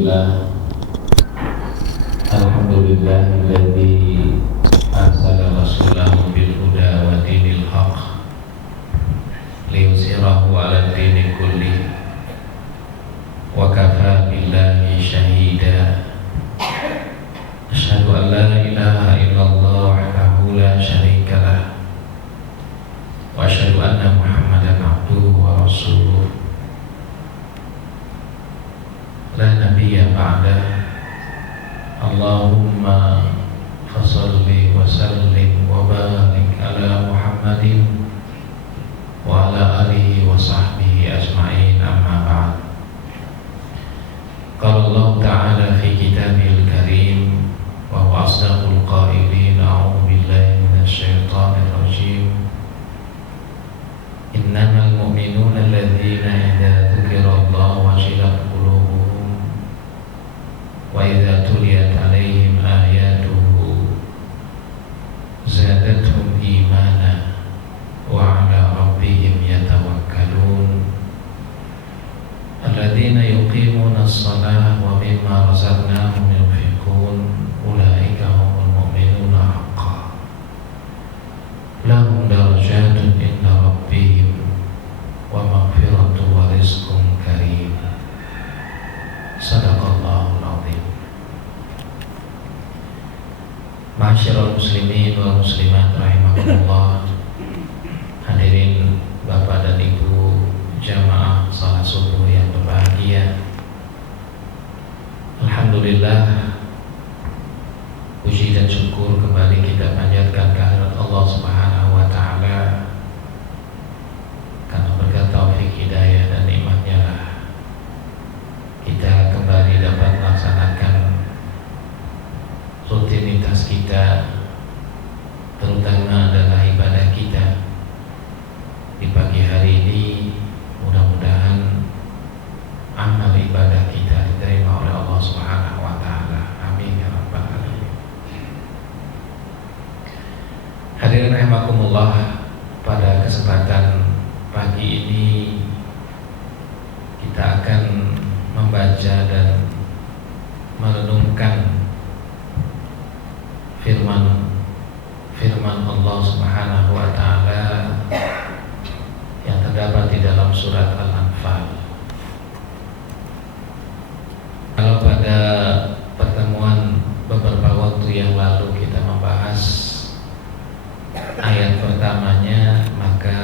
Alhamdulillahilladzi arsala rasulahu bil huda wa dinil haq liyuzhirahu 'ala dini kulli wa kafaa billahi shahida. Asyhadu an la ilaha illallah wahdahu la syarika lah wa asyhadu anna Muhammadan abduhu wa rasuluh la nabiyya ba'da. Allahumma fasalli wa sallim wa barik ala Muhammadin wa ala alihi wa sahbihi ajma'in, amma ba'd. Qala Allah ta'ala fi kitabihil karim wa huwa asdaqul qailin, a'udzu billahi minasy syaithanir rajim. Innamal mu'minuna alladzina idza dzukirallahu wajilat qulubuhum wa idza tuliyat 'alaihim ayatuhu zadatuhum imana wa 'ala rabbihim yatawakkalun. Alladzina yuqimuna as-salata wa mimma razaqnahum yunfiqun ulaika humul mu'minuna haqqan lahum darajatun inda rabbihim wa maghfiratun wa rizqun karim. Sadaqallahul azim. Ma'asyiral muslimin wal muslimat rahimakumullah. Hadirin Bapak dan Ibu jamaah salat subuh yang berbahagia. Alhamdulillah, puji dan syukur kembali kita panjatkan kehadirat Allah Subhanahu wa taala, karena berkat taufik hidayah dan nikmat-Nya lah kita kembali dapat melaksanakan rutinitas kita, terutama adalah ibadah kita di pagi hari ini. Mudah-mudahan amal ibadah kita diterima oleh Allah Subhanahu wa taala. Amin ya rabbal alamin. Hadirin rahimakumullah, pada kesempatan pagi ini kita akan membaca dan merenungkan firman Allah Subhanahu wa taala yang terdapat di dalam surat Al-Anfal. Kalau pada pertemuan beberapa waktu yang lalu kita membahas ayat pertamanya, maka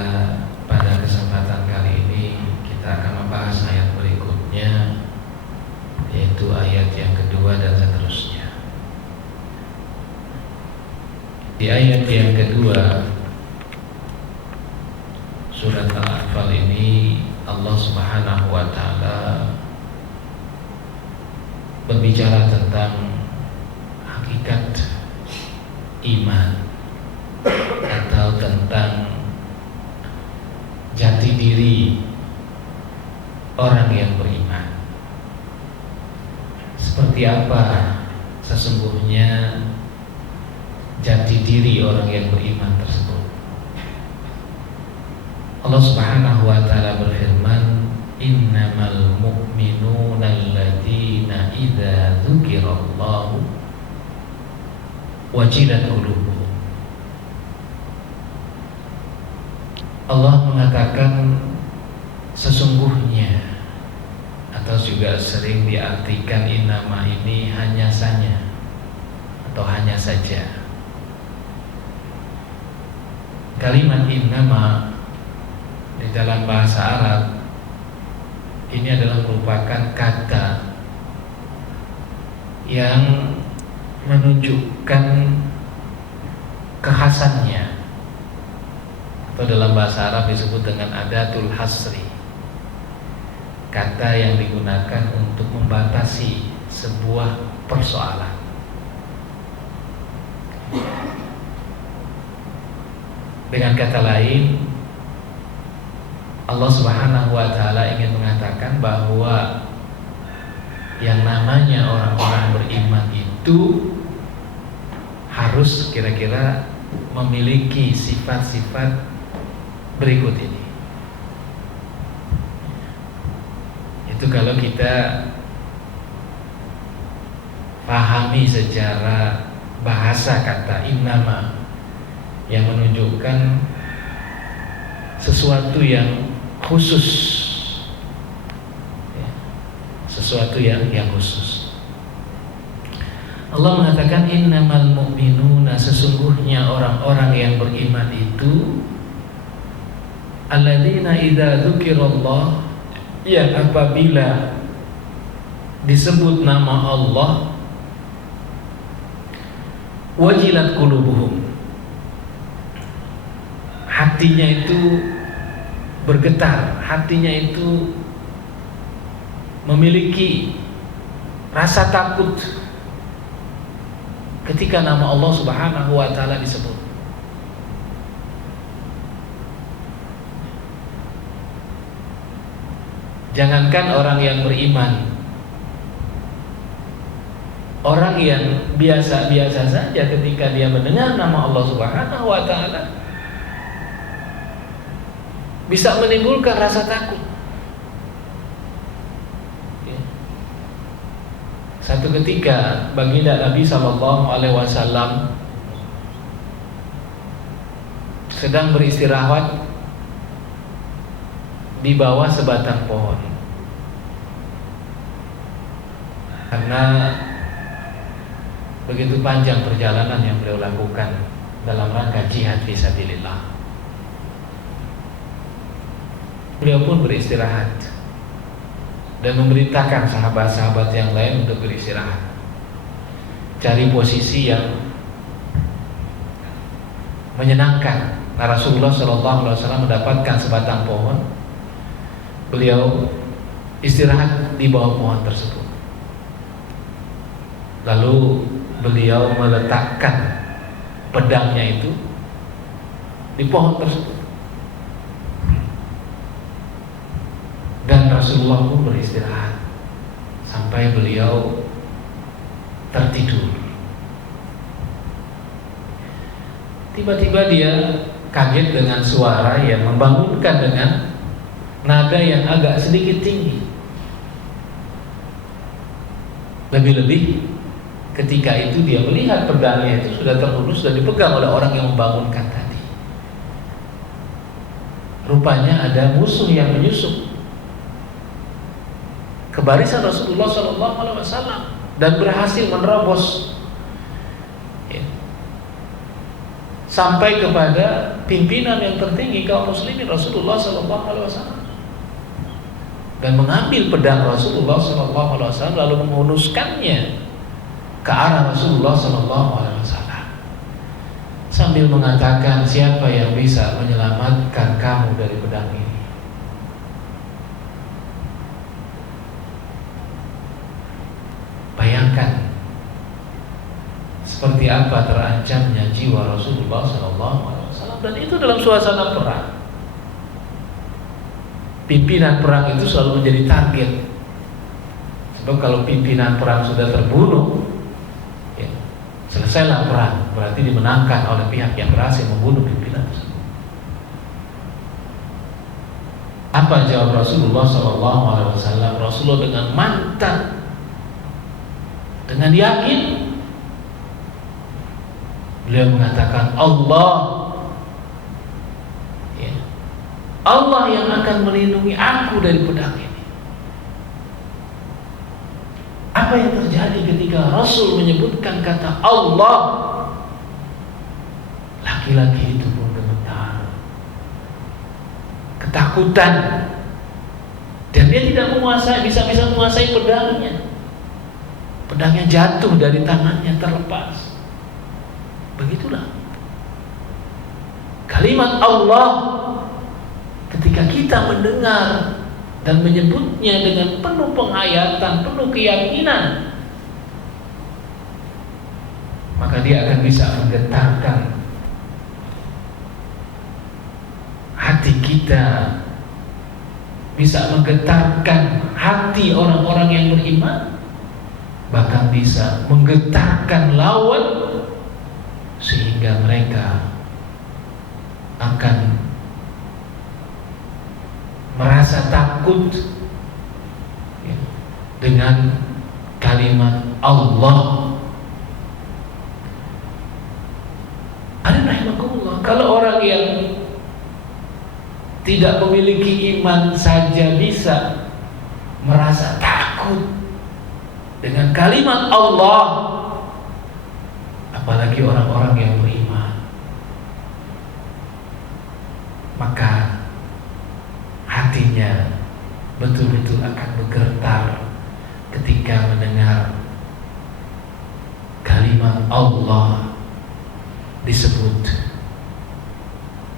pada kesempatan kali ini kita akan membahas ayat berikutnya, yaitu ayat yang kedua dan seterusnya. Di ayat yang kedua surat Al-Anfal ini Allah Subhanahu wa taala berbicara tentang hakikat iman atau tentang jati diri orang yang beriman. Seperti apa sesungguhnya jati diri orang yang beriman tersebut? Allah Subhanahu wa taala berfirman, innamal mu'minuna alladzina idza dzukirallahu wajilat qulubuhum. Allah mengatakan sesungguhnya, atau juga sering diartikan innama ini hanya saja atau hanya saja. Kalimat innama di dalam bahasa Arab ini adalah merupakan kata yang menunjukkan kekhasannya, atau dalam bahasa Arab disebut dengan adatul hasri, kata yang digunakan untuk membatasi sebuah persoalan. Dengan kata lain, Allah Subhanahu wa taala ingin mengatakan bahwa yang namanya orang-orang beriman itu harus kira-kira memiliki sifat-sifat berikut ini. Itu kalau kita pahami secara bahasa kata innama yang menunjukkan sesuatu yang khusus, ya, sesuatu yang khusus. Allah mengatakan innamal mu'minuna, sesungguhnya orang-orang yang beriman itu alladzina idza dzukirallah, yang apabila disebut nama Allah wajilat qulubuhum, hatinya itu bergetar, hatinya itu memiliki rasa takut ketika nama Allah Subhanahu wa taala disebut. Jangankan orang yang beriman, orang yang biasa-biasa saja ketika dia mendengar nama Allah Subhanahu wa taala bisa menimbulkan rasa takut. Satu ketika baginda Nabi SAW sedang beristirahat di bawah sebatang pohon, karena begitu panjang perjalanan yang beliau lakukan dalam rangka jihad fisabilillah. Beliau pun beristirahat dan memerintahkan sahabat-sahabat yang lain untuk beristirahat, cari posisi yang menyenangkan. Nah, Rasulullah SAW mendapatkan sebatang pohon, beliau istirahat di bawah pohon tersebut. Lalu beliau meletakkan pedangnya itu di pohon tersebut, dan Rasulullah pun beristirahat sampai beliau tertidur. Tiba-tiba dia kaget dengan suara yang membangunkan dengan nada yang agak sedikit tinggi. Lebih-lebih ketika itu dia melihat pedangnya itu sudah terhunus dan dipegang oleh orang yang membangunkan tadi. Rupanya ada musuh yang menyusup ke barisan Rasulullah SAW dan berhasil menerobos sampai kepada pimpinan yang tertinggi kaum muslimin Rasulullah SAW, dan mengambil pedang Rasulullah SAW lalu menghunuskannya ke arah Rasulullah SAW sambil mengatakan, siapa yang bisa menyelamatkan kamu dari pedang ini? Bayangkan seperti apa terancamnya jiwa Rasulullah SAW, dan itu dalam suasana perang. Pimpinan perang itu selalu menjadi target, sebab kalau pimpinan perang sudah terbunuh, ya, selesailah perang, berarti dimenangkan oleh pihak yang berhasil membunuh pimpinan tersebut. Apa jawab Rasulullah SAW? Rasulullah dengan mantap, dengan yakin, beliau mengatakan, Allah, ya, Allah yang akan melindungi aku dari pedang ini. Apa yang terjadi ketika Rasul menyebutkan kata Allah? Laki-laki itu pun gemetar, ketakutan, dan dia tidak bisa menguasai pedangnya. Pedangnya jatuh dari tangannya, terlepas. Begitulah kalimat Allah ketika kita mendengar dan menyebutnya dengan penuh penghayatan, penuh keyakinan, maka dia akan bisa menggetarkan hati kita, bisa menggetarkan hati orang-orang yang beriman, bahkan bisa menggetarkan lawan, sehingga mereka akan merasa takut, ya, dengan kalimat kalimat Allah. Rahimakumullah, kalau orang yang tidak memiliki iman saja bisa merasa takut dengan kalimat Allah, apalagi orang-orang yang beriman, maka hatinya betul-betul akan bergetar ketika mendengar kalimat Allah disebut.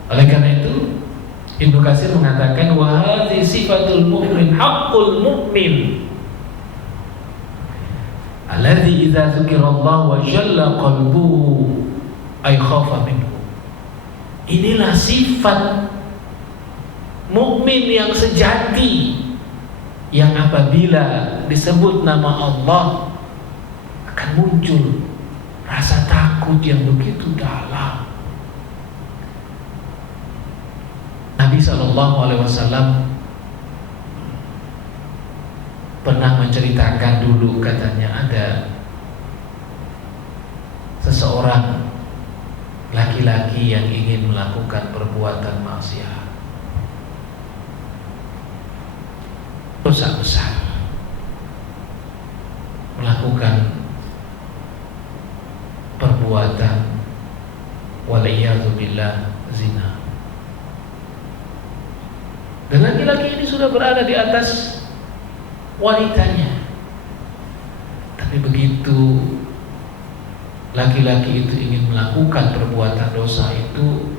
Oleh karena itu Ibnu Katsir mengatakan wa hadhi sifatul mu'min haqqul mu'min alladzi idza dzukirallahu wa jalla qalbuhu ay khafa minhu. Inilah sifat mukmin yang sejati, yang apabila disebut nama Allah akan muncul rasa takut yang begitu dalam. Nabi SAW pernah menceritakan dulu, katanya ada seseorang laki-laki yang ingin melakukan perbuatan maksiat, dosa besar, melakukan perbuatan waliyadzubillah zina. Dan laki-laki ini sudah berada di atas wanitanya. Tapi begitu laki-laki itu ingin melakukan perbuatan dosa itu,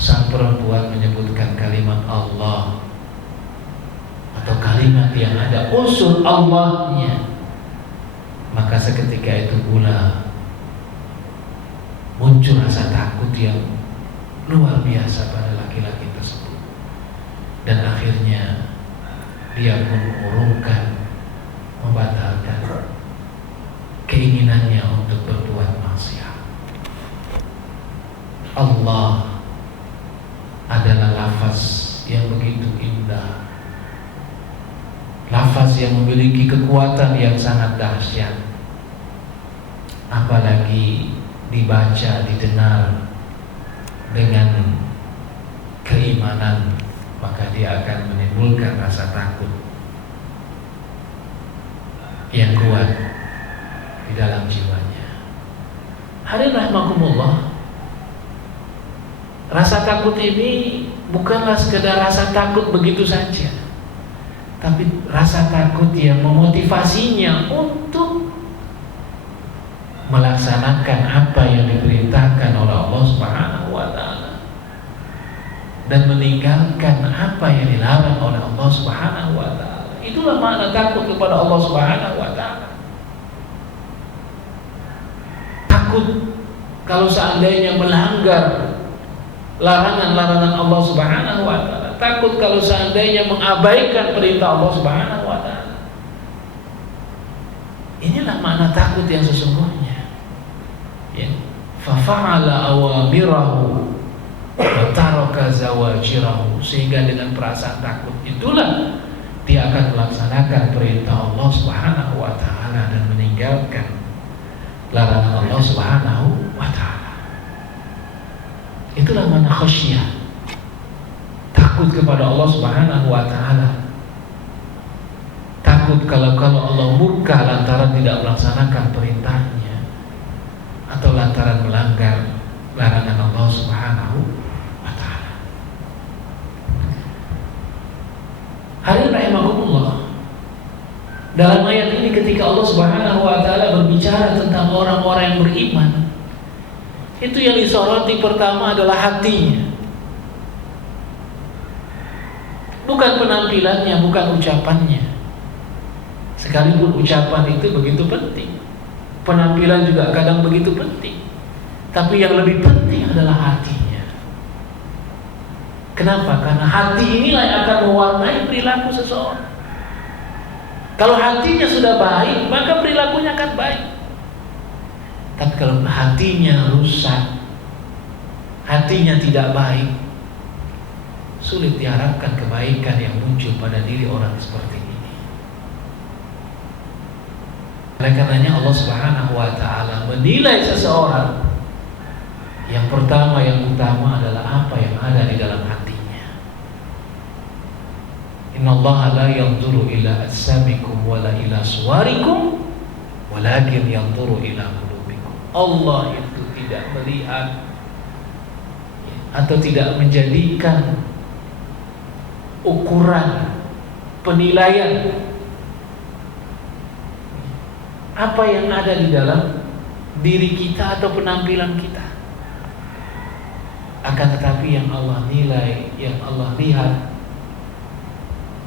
sang perempuan menyebutkan kalimat Allah atau kalimat yang ada unsur Allahnya, maka seketika itu pula muncul rasa takut yang luar biasa pada laki-laki tersebut, dan akhirnya dia pun mengurungkan, membatalkan keinginannya untuk berbuat maksiat. Allah adalah lafaz yang begitu indah, lafaz yang memiliki kekuatan yang sangat dahsyat. Apalagi dibaca, didengar dengan keimanan, maka dia akan menimbulkan rasa takut yang kuat di dalam jiwanya. Hadirin rahimakumullah, rasa takut ini bukanlah sekedar rasa takut begitu saja, tapi rasa takut yang memotivasinya untuk melaksanakan apa yang diperintahkan oleh Allah Subhanahu wa taala dan meninggalkan apa yang dilarang oleh Allah Subhanahu wa taala. Itulah makna takut kepada Allah Subhanahu wa taala. Takut kalau seandainya melanggar larangan-larangan Allah Subhanahu wa taala. Takut kalau seandainya mengabaikan perintah Allah Subhanahu wa taala. Inilah makna takut yang sesungguhnya. Ya, fa fa'ala awamirahu wa taraka zawajirahu, sehingga dengan perasaan takut itulah dia akan melaksanakan perintah Allah Subhanahu wa taala dan meninggalkan larangan Allah Subhanahu wa taala. Itulah makna khasyah, takut kepada Allah Subhanahu wa taala. Takut kalau Allah murka lantaran tidak melaksanakan perintahnya atau lantaran melanggar larangan Allah Subhanahu wa taala. Hadirin rahimakumullah, dalam ayat ini ketika Allah Subhanahu wa taala berbicara tentang orang-orang yang beriman, itu yang disoroti pertama adalah hatinya. Bukan penampilannya, bukan ucapannya. Sekalipun ucapan itu begitu penting, penampilan juga kadang begitu penting, tapi yang lebih penting adalah hatinya. Kenapa? Karena hati inilah yang akan mewarnai perilaku seseorang. Kalau hatinya sudah baik, maka perilakunya akan baik. Tapi kalau hatinya rusak, hatinya tidak baik, sulit diharapkan kebaikan yang muncul pada diri orang seperti ini. Oleh karenanya Allah Subhanahu wa taala menilai seseorang, yang pertama yang utama adalah apa yang ada di dalam hatinya. Innallaha la yanzuru ila ajsamikum wala ila suwarikum walakin yanzuru ila qulubikum. Allah itu tidak melihat atau tidak menjadikan ukuran penilaian apa yang ada di dalam diri kita atau penampilan kita. Akan tetapi yang Allah nilai, yang Allah lihat,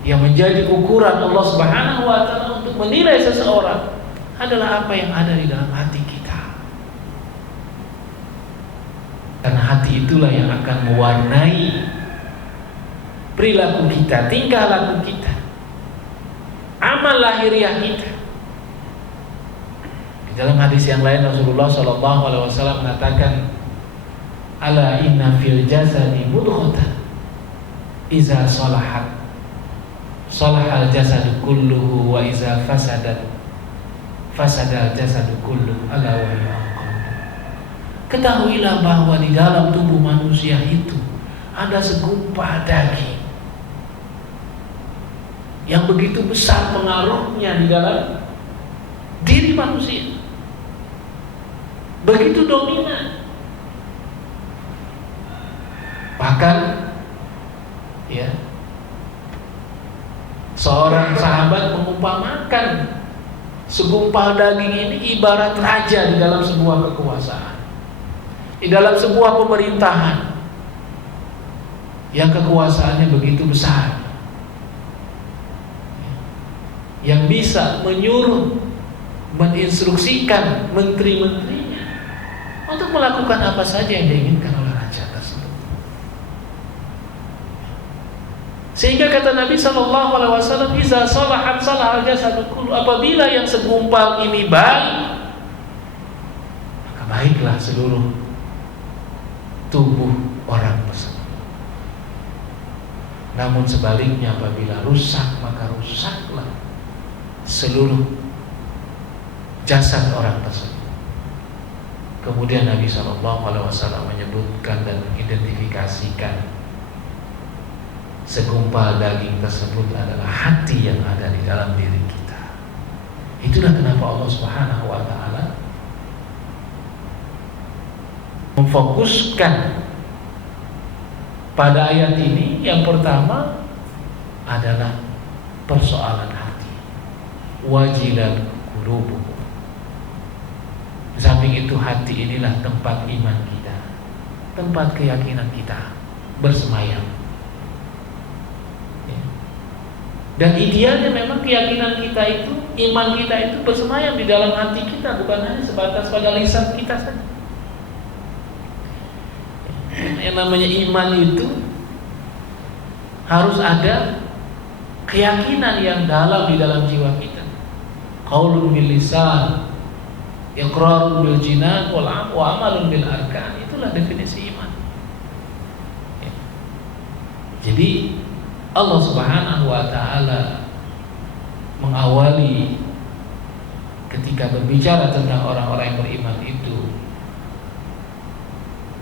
yang menjadi ukuran Allah Subhanahu wa taala untuk menilai seseorang adalah apa yang ada di dalam hati kita. Karena hati itulah yang akan mewarnai perilaku kita, tingkah laku kita, amal lahiriah kita. Di dalam hadis yang lain Rasulullah SAW mengatakan, ala inna fil jasadi mudghatan iza salahat salahal jasadu kulluhu wa iza fasadat fasadal jasadu kulluhu ala wa hiya qalb. Ketahuilah bahwa di dalam tubuh manusia itu ada segumpal daging yang begitu besar pengaruhnya di dalam diri manusia, begitu dominan. Bahkan ya, seorang sahabat mengumpamakan segumpal daging ini ibarat raja di dalam sebuah kekuasaan, di dalam sebuah pemerintahan yang kekuasaannya begitu besar, yang bisa menyuruh, menginstruksikan menteri-menterinya untuk melakukan apa saja yang diinginkan oleh raja tersebut. Sehingga kata Nabi SAW, "Iza salahat salahal jasadu kullu." Apabila yang segumpal ini baik, maka baiklah seluruh tubuh orang tersebut. Namun sebaliknya, apabila rusak, maka rusaklah seluruh jasad orang tersebut. Kemudian Nabi SAW menyebutkan dan mengidentifikasikan segumpal daging tersebut adalah hati yang ada di dalam diri kita. Itulah kenapa Allah Subhanahu wa taala memfokuskan pada ayat ini. Yang pertama adalah persoalan hati. Wajilat qulubukum. Di samping itu, hati inilah tempat iman kita, tempat keyakinan kita bersemayam. Dan idealnya memang keyakinan kita itu, iman kita itu bersemayam di dalam hati kita, bukan hanya sebatas pada lisan kita saja. Yang namanya iman itu harus ada keyakinan yang dalam di dalam jiwa kita. Qaulun bil lisan, iqrarun bil jinan, wa amalun bil arkan. Itulah definisi iman. Jadi Allah Subhanahu wa taala mengawali ketika berbicara tentang orang-orang yang beriman itu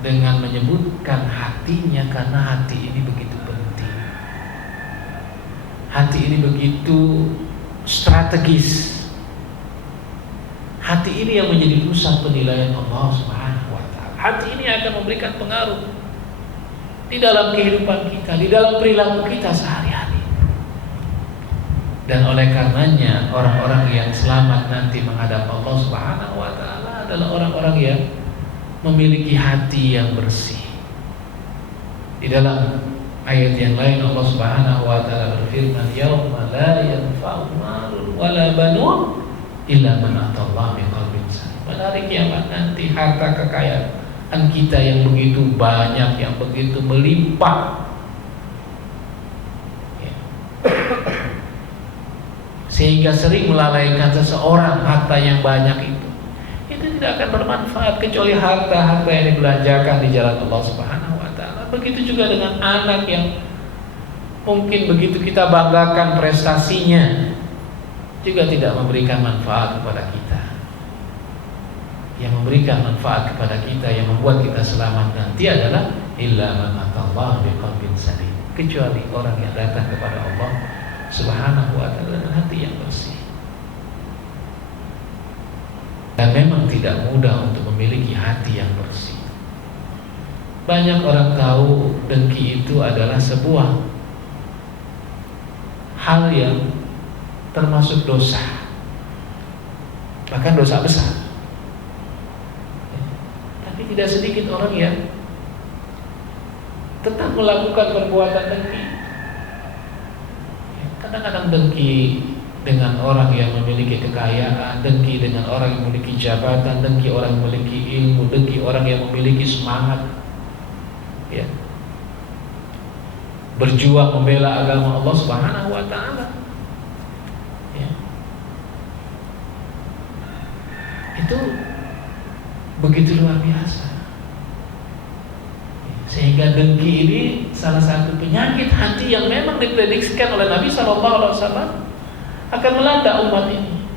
dengan menyebutkan hatinya, karena hati ini begitu penting. Hati ini begitu strategis. Hati ini yang menjadi pusat penilaian Allah Subhanahu wa taala. Hati ini akan memberikan pengaruh di dalam kehidupan kita, di dalam perilaku kita sehari-hari. Dan oleh karenanya orang-orang yang selamat nanti menghadap Allah Subhanahu wa taala adalah orang-orang yang memiliki hati yang bersih. Di dalam ayat yang lain Allah Subhanahu wa taala berfirman, "Yauma la yanfa'u malun wala banun illa man atallaha biqalbin salim." Pada hari kiamat nanti harta kekayaan kita yang begitu banyak, yang begitu melimpah, sehingga sering melalaikan seseorang harta yang banyak itu tidak akan bermanfaat kecuali harta yang dibelanjakan di jalan Allah Subhanahu wa taala. Begitu juga dengan anak yang mungkin begitu kita banggakan prestasinya, juga tidak memberikan manfaat kepada kita. Yang memberikan manfaat kepada kita, yang membuat kita selamat nanti adalah illa man atallaha biqalbin salim, kecuali orang yang datang kepada Allah Subhanahu wa ta'ala dengan hati yang bersih. Dan memang tidak mudah untuk memiliki hati yang bersih. Banyak orang tahu dengki itu adalah sebuah hal yang termasuk dosa, bahkan dosa besar. Tapi tidak sedikit orang yang tetap melakukan perbuatan dengki. Kadang-kadang dengki dengan orang yang memiliki kekayaan, dengki dengan orang yang memiliki jabatan, dengki orang yang memiliki ilmu, dengki orang yang memiliki semangat, ya, berjuang membela agama Allah Subhanahu wa ta'ala, ya. Itu begitu luar biasa. Sehingga dengki ini salah satu penyakit hati yang memang diprediksikan oleh Nabi SAW akan melanda umat ini,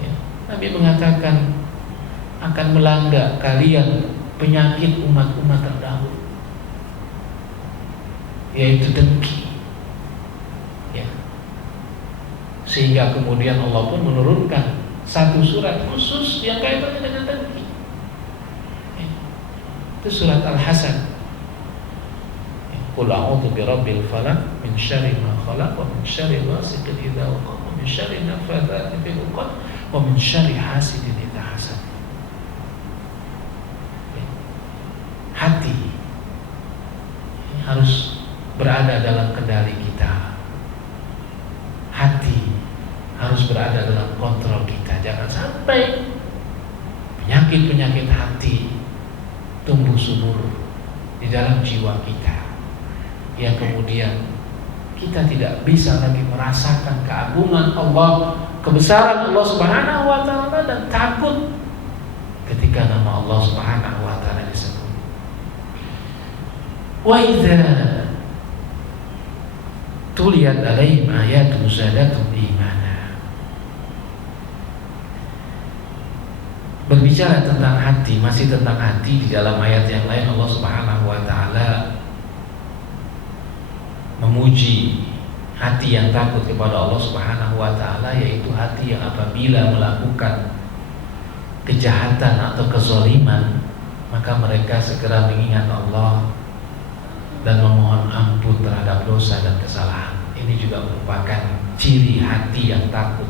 ya. Nabi mengatakan akan melanda kalian penyakit umat-umat terdahulu, yaitu dengki, ya. Sehingga kemudian Allah pun menurunkan satu surat khusus yang kaitannya dengan dengki, ya. Itu surat Al-Hasan. Qul a'udzu birabbil falaq min syarri ma khalaq wa min syarri ghasiqin idza waqab wa min syarri naffatsati fil 'uqad wa min syarri hasidin idza hasad. Hati harus berada dalam kendali kita. Hati harus berada dalam kontrol kita. Jangan sampai penyakit-penyakit hati tumbuh subur di dalam jiwa kita, yang kemudian kita tidak bisa lagi merasakan keagungan Allah, kebesaran Allah Subhanahu wa ta'ala, dan takut ketika nama Allah Subhanahu wa ta'ala disebut. Wa idza tuliyat alaihim ayatu zadatum imana. Berbicara tentang hati, masih tentang hati, di dalam ayat yang lain Allah Subhanahu wa ta'ala memuji hati yang takut kepada Allah Subhanahu wa ta'ala, yaitu hati yang apabila melakukan kejahatan atau kezaliman, maka mereka segera mengingat Allah dan memohon ampun terhadap dosa dan kesalahan. Ini juga merupakan ciri hati yang takut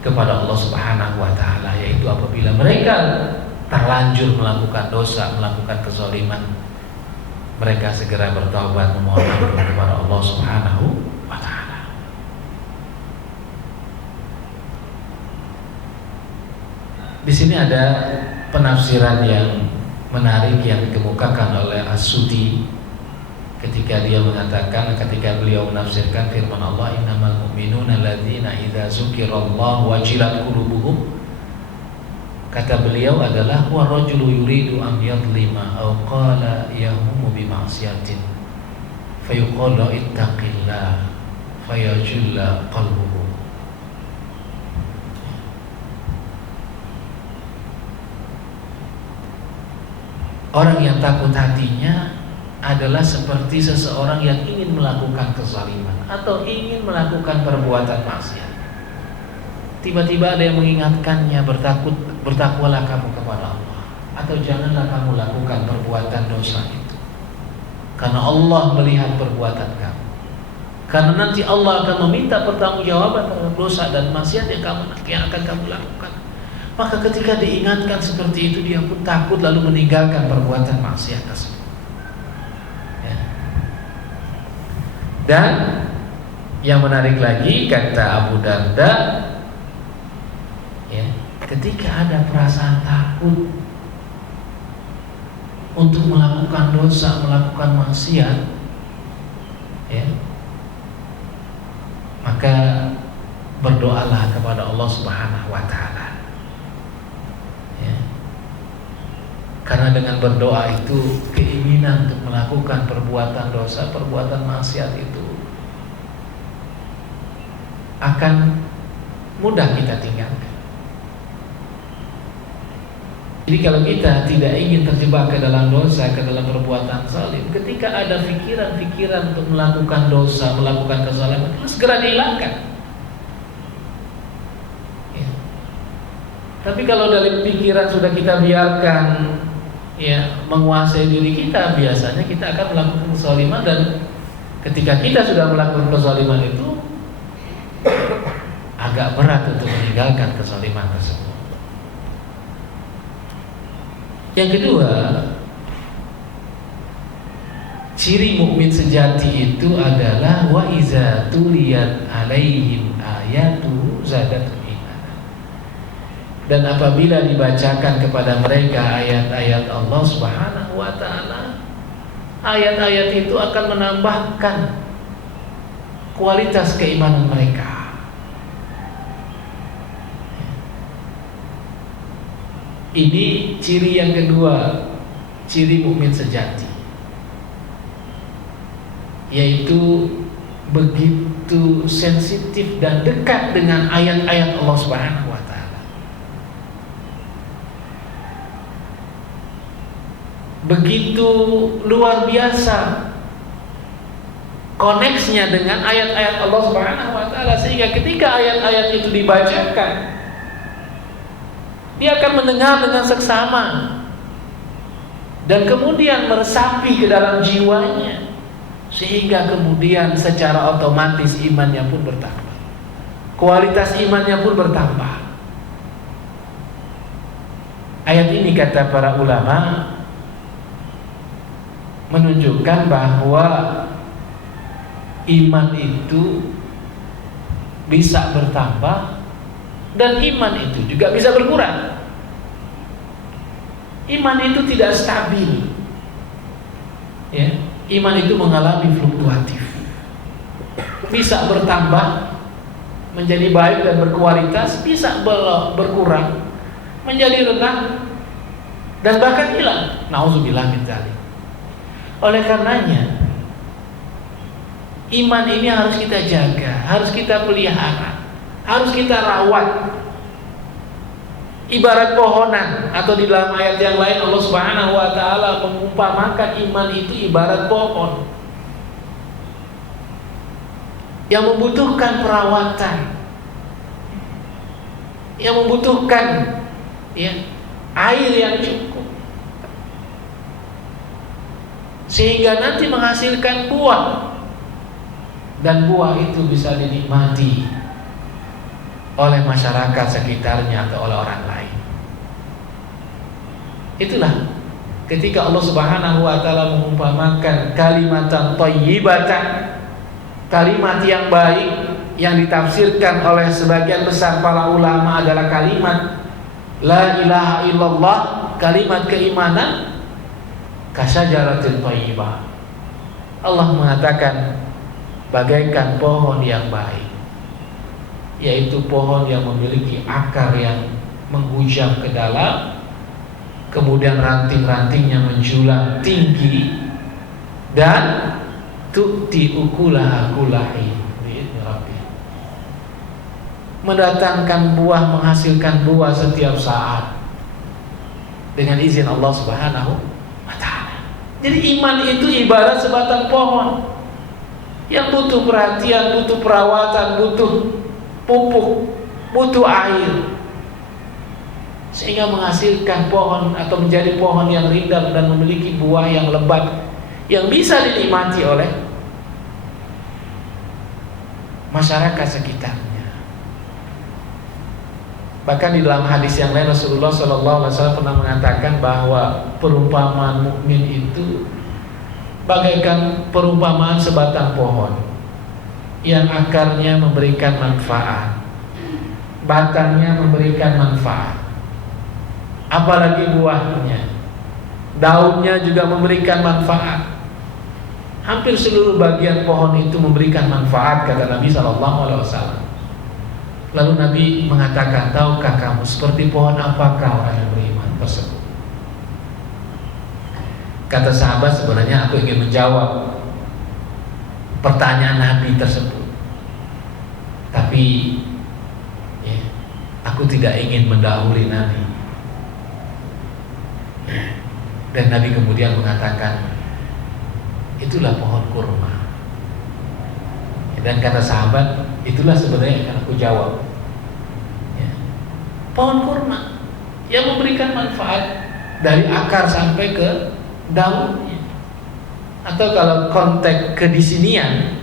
kepada Allah Subhanahu wa ta'ala, yaitu apabila mereka terlanjur melakukan dosa, melakukan kezaliman, mereka segera bertaubat, memohon ampun kepada Allah Subhanahu wa ta'ala. Di sini ada penafsiran yang menarik yang dikemukakan oleh As-Sudi ketika dia mengatakan, ketika beliau menafsirkan firman Allah, innamal mu'minuna alladzina idza dzukirallahu wajilat qulubuhum. Kata beliau adalah wa rajulu yuridu an yadlima aw qala yahumu bi ma'siyatin fayuqala ittaqillah fayajulla qalbuhu. Orang yang takut hatinya adalah seperti seseorang yang ingin melakukan kezaliman atau ingin melakukan perbuatan maksiat. Tiba-tiba ada yang mengingatkannya, bertakwalah kamu kepada Allah, atau janganlah kamu lakukan perbuatan dosa itu, karena Allah melihat perbuatan kamu, karena nanti Allah akan meminta pertanggungjawaban terhadap dosa dan maksiat yang akan kamu lakukan. Maka ketika diingatkan seperti itu, dia pun takut lalu meninggalkan perbuatan maksiat tersebut, ya. Dan yang menarik lagi, kata Abu Darda, ya, ketika ada perasaan takut untuk melakukan dosa, melakukan maksiat, ya, maka berdoalah kepada Allah Subhanahu wa ta'ala, ya. Karena dengan berdoa itu, keinginan untuk melakukan perbuatan dosa, perbuatan maksiat itu akan mudah kita tinggalkan. Jadi kalau kita tidak ingin terjebak ke dalam dosa, ke dalam perbuatan zalim, ketika ada pikiran-pikiran untuk melakukan dosa, melakukan kezaliman, itu segera dihilangkan. Ya. Tapi kalau dari pikiran sudah kita biarkan ya menguasai diri kita, biasanya kita akan melakukan kezaliman, dan ketika kita sudah melakukan kezaliman itu agak berat untuk meninggalkan kezaliman tersebut. Yang kedua, ciri mukmin sejati itu adalah wa iza tuliyat alaihim ayatu zadatul iman. Dan apabila dibacakan kepada mereka ayat-ayat Allah Subhanahu wa taala, ayat-ayat itu akan menambahkan kualitas keimanan mereka. Ini ciri yang kedua, ciri mukmin sejati, yaitu begitu sensitif dan dekat dengan ayat-ayat Allah Subhanahu wa taala. Begitu luar biasa koneksnya dengan ayat-ayat Allah Subhanahu wa taala, sehingga ketika ayat-ayat itu dibacakan, dia akan mendengar dengan seksama dan kemudian meresapi ke dalam jiwanya, sehingga kemudian secara otomatis imannya pun bertambah, kualitas imannya pun bertambah. Ayat ini kata para ulama menunjukkan bahwa iman itu bisa bertambah dan iman itu juga bisa berkurang. Iman itu tidak stabil, ya. Iman itu mengalami fluktuatif, bisa bertambah menjadi baik dan berkualitas, bisa berkurang menjadi rendah dan bahkan hilang. Nauzubillah min dzalik. Oleh karenanya, iman ini harus kita jaga, harus kita pelihara, harus kita rawat. Ibarat pohonan, atau di dalam ayat yang lain Allah Subhanahu wa taala mengumpamakan iman itu ibarat pohon yang membutuhkan perawatan, yang membutuhkan ya air yang cukup, sehingga nanti menghasilkan buah, dan buah itu bisa dinikmati oleh masyarakat sekitarnya atau oleh orang lain. Itulah ketika Allah Subhanahu wa taala mengumpamakan kalimatan thayyibatan, kalimat yang baik, yang ditafsirkan oleh sebagian besar para ulama adalah kalimat la ilaha illallah, kalimat keimanan, kasyajaratil thayyibah. Allah mengatakan bagaikan pohon yang baik, yaitu pohon yang memiliki akar yang menghujam ke dalam, kemudian ranting-rantingnya menjulang tinggi, dan tu'ti ukulaha kulahi, mendatangkan buah, menghasilkan buah setiap saat dengan izin Allah Subhanahu wa ta'ala. Jadi iman itu ibarat sebatang pohon yang butuh perhatian, butuh perawatan, butuh pupuk, butuh air, sehingga menghasilkan pohon atau menjadi pohon yang rindang dan memiliki buah yang lebat yang bisa dinikmati oleh masyarakat sekitarnya. Bahkan di dalam hadis yang lain Rasulullah SAW pernah mengatakan bahwa perumpamaan mukmin itu bagaikan perumpamaan sebatang pohon yang akarnya memberikan manfaat, batangnya memberikan manfaat, apalagi buahnya, daunnya juga memberikan manfaat. Hampir seluruh bagian pohon itu memberikan manfaat, kata Nabi SAW. Lalu Nabi mengatakan, tahukah kamu seperti pohon apakah orang yang beriman tersebut? Kata sahabat, sebenarnya aku ingin menjawab pertanyaan Nabi tersebut. Tapi ya, aku tidak ingin mendahului Nabi. Dan Nabi kemudian mengatakan, itulah pohon kurma. Dan kata sahabat, itulah sebenarnya yang aku jawab. Ya. Pohon kurma yang memberikan manfaat dari akar sampai ke daunnya. Atau kalau konteks kedisinian,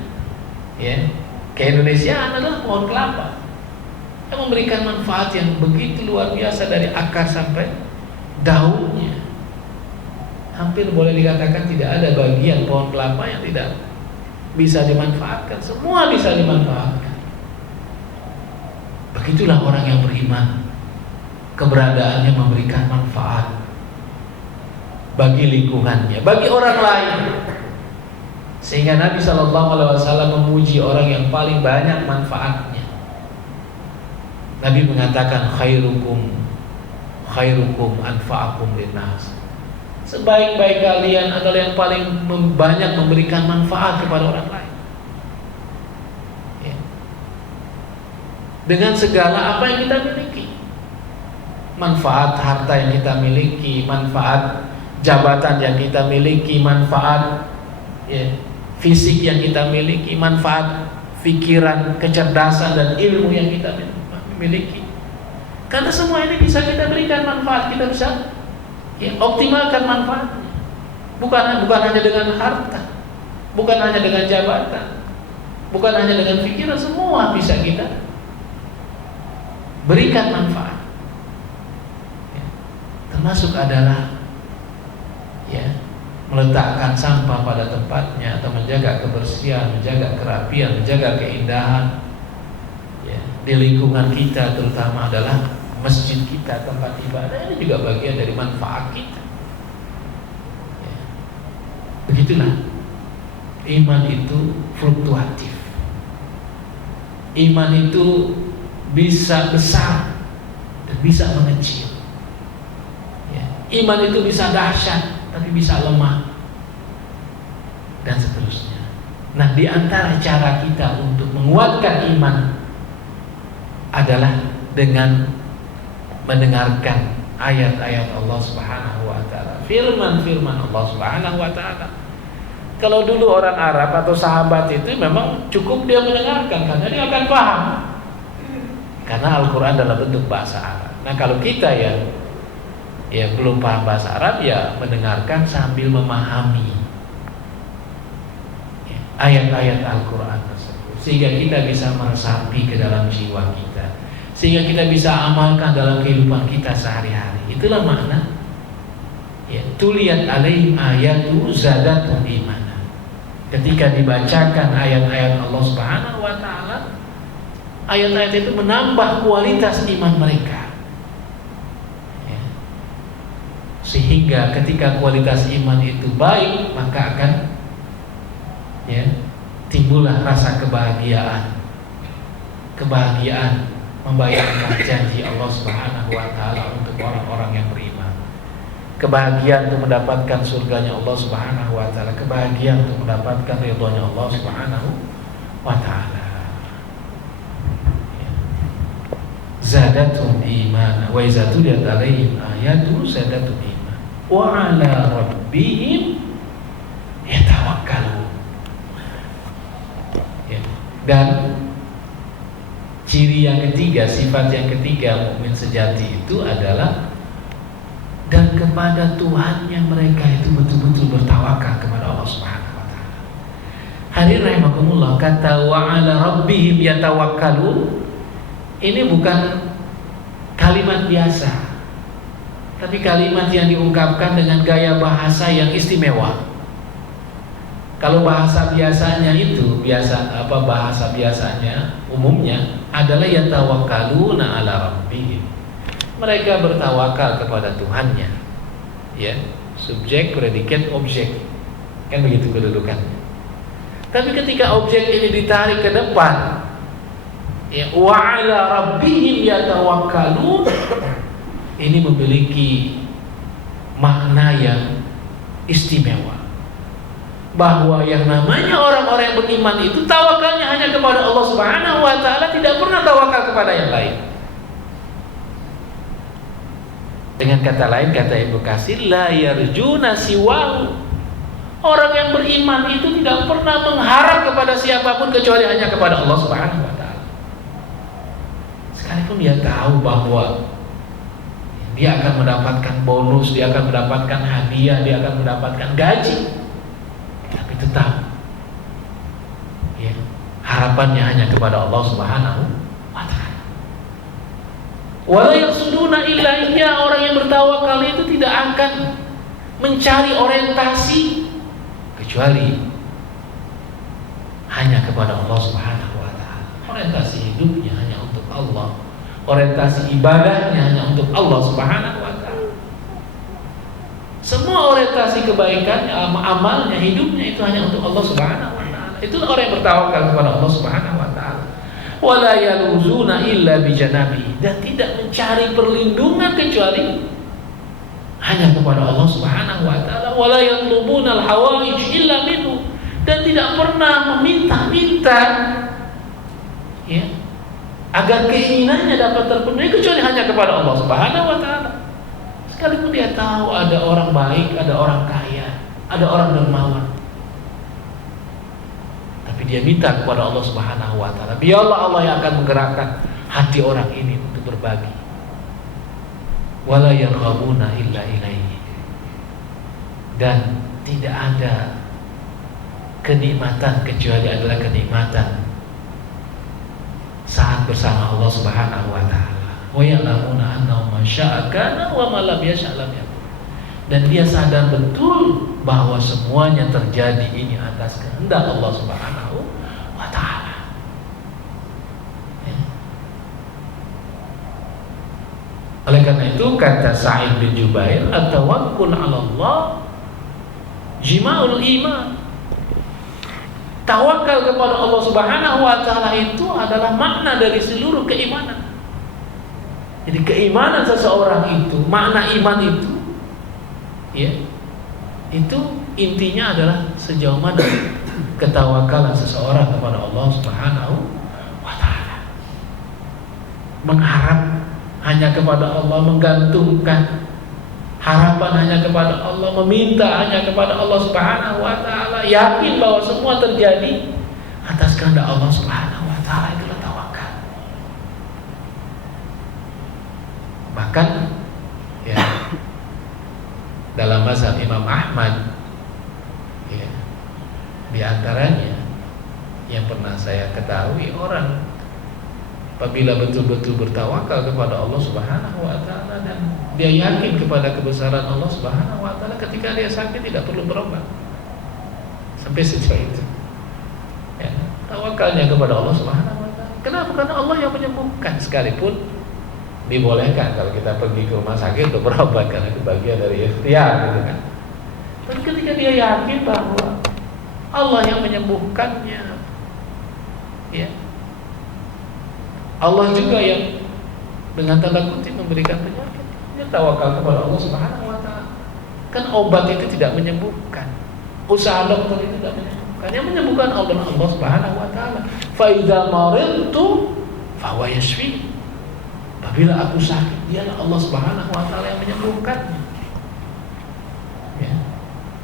ya, ke Indonesia adalah pohon kelapa yang memberikan manfaat yang begitu luar biasa dari akar sampai daunnya. Hampir boleh dikatakan tidak ada bagian pohon kelapa yang tidak bisa dimanfaatkan. Semua bisa dimanfaatkan. Begitulah orang yang beriman. Keberadaannya memberikan manfaat bagi lingkungannya, bagi orang lain. Sehingga Nabi SAW memuji orang yang paling banyak manfaatnya. Nabi mengatakan khairukum anfa'akum linnas. Sebaik-baik kalian adalah yang paling banyak memberikan manfaat kepada orang lain. Ya. Dengan segala apa yang kita miliki, manfaat harta yang kita miliki, manfaat jabatan yang kita miliki, manfaat ya, fisik yang kita miliki, manfaat pikiran, kecerdasan dan ilmu yang kita miliki. Karena semua ini bisa kita berikan manfaat, kita bisa ya, optimalkan manfaatnya. Bukan hanya dengan harta, bukan hanya dengan jabatan, bukan hanya dengan pikiran, semua bisa kita berikan manfaat. Ya. Termasuk adalah ya, meletakkan sampah pada tempatnya, atau menjaga kebersihan, menjaga kerapian, menjaga keindahan ya, di lingkungan kita, terutama adalah masjid kita, tempat ibadah. Ini juga bagian dari manfaat kita ya. Begitulah iman itu fluktuatif. Iman itu bisa besar dan bisa mengecil ya. Iman itu bisa dahsyat tapi bisa lemah dan seterusnya. Nah, di antara cara kita untuk menguatkan iman adalah dengan mendengarkan ayat-ayat Allah Subhanahu wa taala, firman-firman Allah Subhanahu wa taala. Kalau dulu orang Arab atau sahabat itu memang cukup dia mendengarkan karena dia akan paham. Karena Al-Qur'an dalam bentuk bahasa Arab. Nah, kalau kita ya belum paham bahasa Arab, ya mendengarkan sambil memahami ya, ayat-ayat Al-Qur'an tersebut, sehingga kita bisa meresapi ke dalam jiwa kita, sehingga kita bisa amalkan dalam kehidupan kita sehari-hari. Itulah makna ya, tuliyat alaihim ayatu zadatum imana. Ketika dibacakan ayat-ayat Allah Subhanahu wa taala, ayat-ayat itu menambah kualitas iman mereka ya. Sehingga ketika kualitas iman itu baik, maka akan ya, timbullah rasa kebahagiaan membayangkan janji Allah Subhanahu wa taala untuk orang-orang yang beriman. Kebahagiaan untuk mendapatkan surganya Allah Subhanahu wa taala, kebahagiaan untuk mendapatkan ridhonya Allah Subhanahu wa taala. Zadatum iman wa iza tuliyat alaihim ayatu zadatum iman wa ala rabbihim yatawakkalun. Ya. Dan ciri yang ketiga, sifat yang ketiga mukmin sejati itu adalah dan kepada Tuhannya mereka itu betul-betul bertawakal kepada Allah Subhanahu wa taala. Hadirin rahimakumullah, kata wa ala rabbihim yatawakkalun ini bukan kalimat biasa, tapi kalimat yang diungkapkan dengan gaya bahasa yang istimewa. Kalau bahasa biasanya itu bahasa biasanya umumnya adalah yatawakkaluna ala rabbihim. Mereka bertawakal kepada Tuhannya. Ya, subjek, predikat, objek. Kan begitu kedudukannya. Tapi ketika objek ini ditarik ke depan, ya, wa ala rabbihim yatawakkalun, ini memiliki makna yang istimewa. bahwa yang namanya orang-orang yang beriman itu tawakalnya hanya kepada Allah Subhanahu wa taala, tidak pernah tawakal kepada yang lain. Dengan kata lain, kata Ibnu Katsir, la yarjuna siwahu. Orang yang beriman itu tidak pernah mengharap kepada siapapun kecuali hanya kepada Allah Subhanahu wa taala. Sekalipun dia tahu bahwa dia akan mendapatkan bonus, dia akan mendapatkan hadiah, dia akan mendapatkan gaji, tapi tetap ya, harapannya hanya kepada Allah Subhanahu wa taala. Wala yaqsuduna illa iyyah. Orang yang bertawakal itu tidak akan mencari orientasi kecuali hanya kepada Allah Subhanahu wa taala. Orientasi hidupnya hanya untuk Allah, orientasi ibadahnya hanya untuk Allah Subhanahu wa taala. Semua orientasi kebaikannya, amalnya, hidupnya itu hanya untuk Allah Subhanahu wa taala. Itulah orang yang bertawakal kepada Allah Subhanahu wa taala. Wala yaluzuna illa bijanabi. Dan tidak mencari perlindungan kecuali hanya kepada Allah Subhanahu wa taala. Wala yatlubuna al-hawaij illa minhu. Dan tidak pernah meminta-minta ya, agar keinginannya dapat terpenuhi kecuali hanya kepada Allah Subhanahu wa taala. Sekalipun dia tahu ada orang baik, ada orang kaya, ada orang dermawan, tapi dia minta kepada Allah Subhanahu wa taala. Biarlah Allah yang akan menggerakkan hati orang ini untuk berbagi. Wala yarghabuna illa ilaihi. Dan tidak ada kenikmatan kecuali adalah kenikmatan saat bersama Allah Subhanahu wa taala. Wa ya'lamuna annahu ma syaa kana wa ma lam yasha' lam yakun. Dan dia sadar betul bahwa semuanya terjadi ini atas kehendak Allah Subhanahu wa taala. Oleh karena itu kata Sa'id bin Jubair, at-tawakkul 'ala Allah jima'ul iman. Tawakal kepada Allah Subhanahu wa taala itu adalah makna dari seluruh keimanan. Jadi keimanan seseorang itu, makna iman itu ya, itu intinya adalah sejauh mana ketawakalan seseorang kepada Allah Subhanahu wa taala. Mengharap hanya kepada Allah, menggantungkan harapan hanya kepada Allah, meminta hanya kepada Allah Subhanahu wa taala, yakin bahwa semua terjadi atas kehendak Allah Subhanahu wa taala, itulah tawakal. Bahkan ya, dalam mazhab Imam Ahmad ya, di antaranya yang pernah saya ketahui, orang apabila betul-betul bertawakal kepada Allah Subhanahu wa taala dan dia yakin kepada kebesaran Allah Subhanahu wa taala, ketika dia sakit tidak perlu berobat. Sampai sejauh itu. Ya, tawakalnya kepada Allah Subhanahu wa taala. Kenapa? Karena Allah yang menyembuhkan, sekalipun dibolehkan kalau kita pergi ke rumah sakit untuk berobat karena itu bagian dari ikhtiar gitu kan. Tapi ketika dia yakin bahwa Allah yang menyembuhkannya, ya, Allah juga yang dengan tanda kutip memberikan penyakit, dia tawakal kepada Allah Subhanahu wa taala. Kan obat itu tidak menyembuhkan, usaha dokter itu tidak menyembuhkan. Yang menyembuhkan Allah Subhanahu wa taala. Fa idza maridtu fa huwa yashfi. Apabila aku sakit, dialah Allah Subhanahu wa taala yang menyembuhkan. Ya.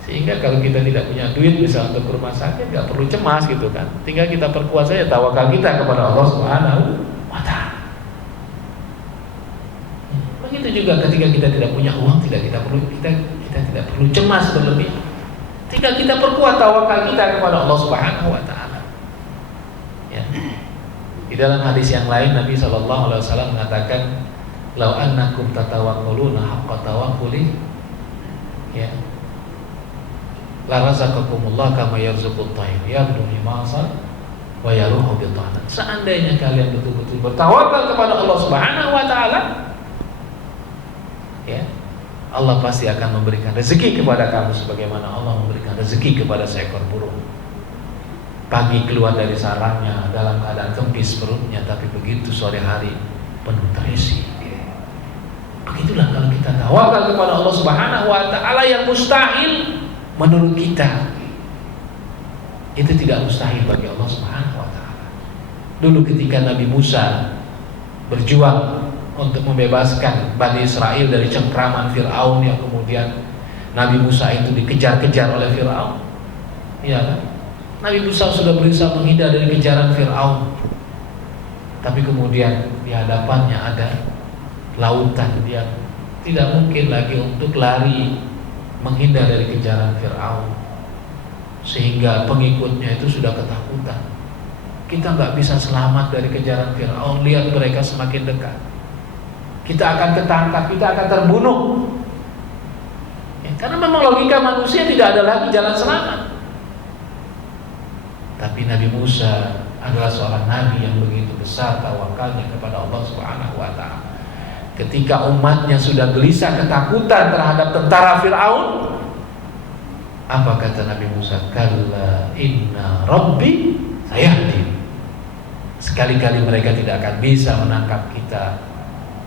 Sehingga kalau kita tidak punya duit bisa untuk ke rumah sakit, enggak perlu cemas gitu kan. Tinggal kita perkuat saja tawakal kita kepada Allah Subhanahu wa taala. Begitu juga ketika kita tidak punya uang, kita tidak perlu cemas berlebih. Tinggal kita perkuat tawakal kita kepada Allah Subhanahu wa taala. Ya. Di dalam hadis yang lain Nabi sallallahu alaihi wasallam mengatakan, "Lau annakum tatawakkaluna haqqa tawakkuli, ya, la razaqakumullah kama yarzuqut tayr, yabdu himasan wa yaruhu bitana." Seandainya kalian betul-betul bertawakal kepada Allah Subhanahu wa taala, ya, Allah pasti akan memberikan rezeki kepada kamu sebagaimana Allah memberikan rezeki kepada seekor burung. Pagi keluar dari sarangnya dalam keadaan kempis perutnya, tapi begitu sore hari penuh terisi. Begitulah kalau kita tawakal kepada Allah Subhanahu wa taala yang mustahil menurut kita Itu tidak mustahil bagi Allah Subhanahu wa taala. Dulu ketika Nabi Musa berjuang untuk membebaskan Bani Israel dari cengkraman Fir'aun, yang kemudian Nabi Musa itu dikejar-kejar oleh Fir'aun, ya kan? Nabi Musa sudah berusaha menghindar dari kejaran Fir'aun, tapi kemudian di hadapannya ada lautan. Dia tidak mungkin lagi untuk lari menghindar dari kejaran Fir'aun, sehingga pengikutnya itu sudah ketakutan. Kita nggak bisa selamat dari kejaran Fir'aun, lihat mereka semakin dekat, kita akan ketangkap, kita akan terbunuh ya, karena memang logika manusia tidak ada lagi jalan selamat. Tapi Nabi Musa adalah seorang nabi yang begitu besar tawakalnya kepada Allah Subhanahu wa taala. Ketika umatnya sudah gelisah ketakutan terhadap tentara Fir'aun, apa kata Nabi Musa? Kalla inna rabbi sayahdi. Sekali-kali mereka tidak akan bisa menangkap kita,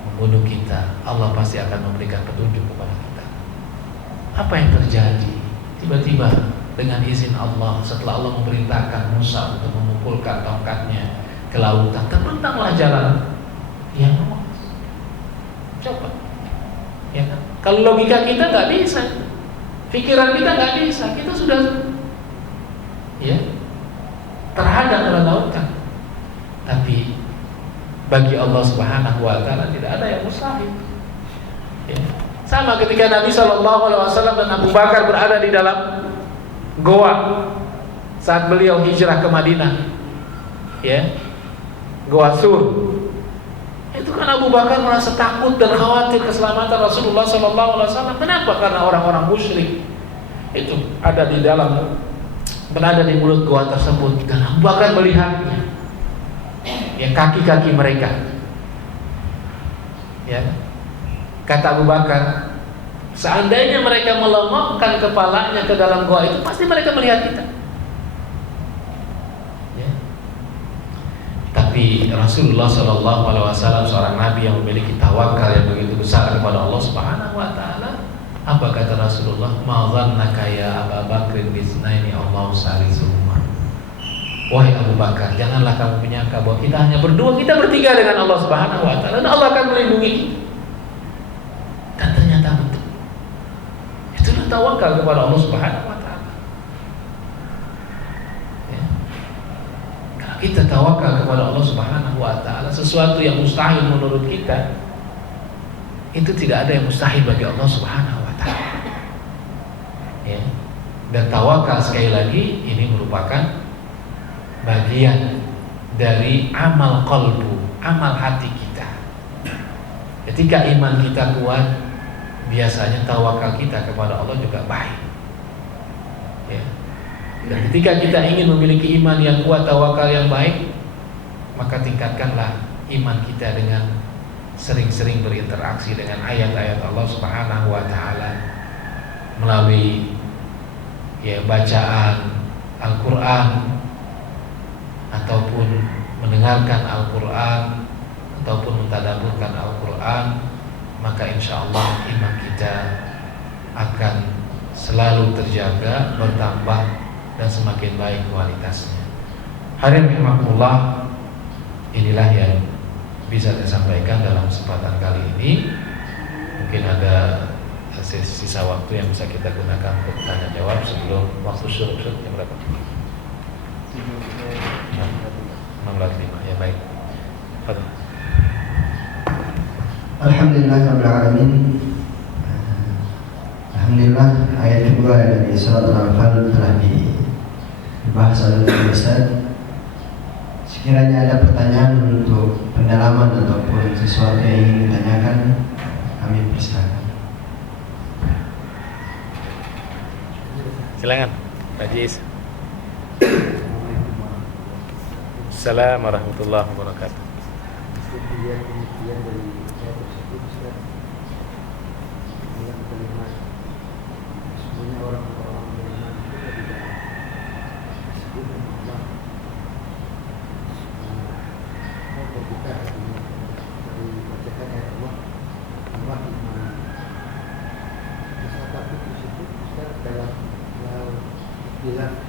membunuh kita. Allah pasti akan memberikan petunjuk kepada kita. Apa yang terjadi? Tiba-tiba dengan izin Allah, setelah Allah memerintahkan Musa untuk memukulkan tongkatnya ke lautan, terbentanglah jalan yang luas. Coba, ya kan? Kalau logika kita nggak bisa, pikiran kita nggak bisa, kita sudah ya terhadap oleh lautan. Tapi bagi Allah Subhanahu wa taala tidak ada yang mustahil. Ya. Sama ketika Nabi SAW dan Abu Bakar berada di dalam goa saat beliau hijrah ke Madinah, ya, Goa Sur. Itu kan Abu Bakar merasa takut dan khawatir keselamatan Rasulullah SAW. Kenapa? Karena orang-orang musyrik itu ada di dalam, berada di mulut goa tersebut, dan Abu Bakar melihatnya, ya, kaki-kaki mereka. Ya, kata Abu Bakar, seandainya mereka melongokkan kepalanya ke dalam goa itu, pasti mereka melihat kita. Ya. Tapi Rasulullah SAW seorang nabi yang memiliki tawakal yang begitu besar kepada Allah Subhanahu wa taala. Apa kata Rasulullah? Ma dhannaka ya Abu Bakr bisnaini Allahu salisuhuma. Wahai Abu Bakar, janganlah kamu menyangka bahwa kita hanya berdua, kita bertiga dengan Allah Subhanahu wa taala, dan Allah akan melindungi kita. Dan ternyata betul. Itulah tawakal kepada Allah Subhanahu wa taala. Ya. Kalau kita tawakal kepada Allah Subhanahu wa taala, sesuatu yang mustahil menurut kita, itu tidak ada yang mustahil bagi Allah Subhanahu wa taala. Ya. Dan tawakal sekali lagi ini merupakan bagian dari amal qalbu, amal hati kita. Ketika iman kita kuat, biasanya tawakal kita kepada Allah juga baik. Ya. Dan ketika kita ingin memiliki iman yang kuat, tawakal yang baik, maka tingkatkanlah iman kita dengan sering-sering berinteraksi dengan ayat-ayat Allah Subhanahu wa taala melalui ya bacaan Al-Qur'an, ataupun mendengarkan Al-Quran, ataupun mentadabburkan Al-Quran, maka insya Allah iman kita akan selalu terjaga, bertambah, dan semakin baik kualitasnya. Hadirin rahimakumullah, inilah yang bisa saya sampaikan dalam kesempatan kali ini. Mungkin ada sisa waktu yang bisa kita gunakan untuk tanya jawab sebelum waktu syuruk yang berapa? 6:05, ya baik. Fadhil. Alhamdulillahirrahmanirrahim. Alhamdulillah, ayat kedua dari surat Al-Anfal telah dibahas oleh Ustaz. Sekiranya ada pertanyaan untuk pendalaman ataupun sesuatu yang ingin ditanyakan, kami persilakan. Silakan, Pak Jis. Assalamualaikum warahmatullahi wabarakatuh. Kemudian dari ayat tersebut Ustaz, yang kalimat semuanya orang-orang beriman itu tidak disebut dengan Allah. Mau berbuka dari bacakan ayat Allah iman. Salah satu disebut Ustaz dalam istilah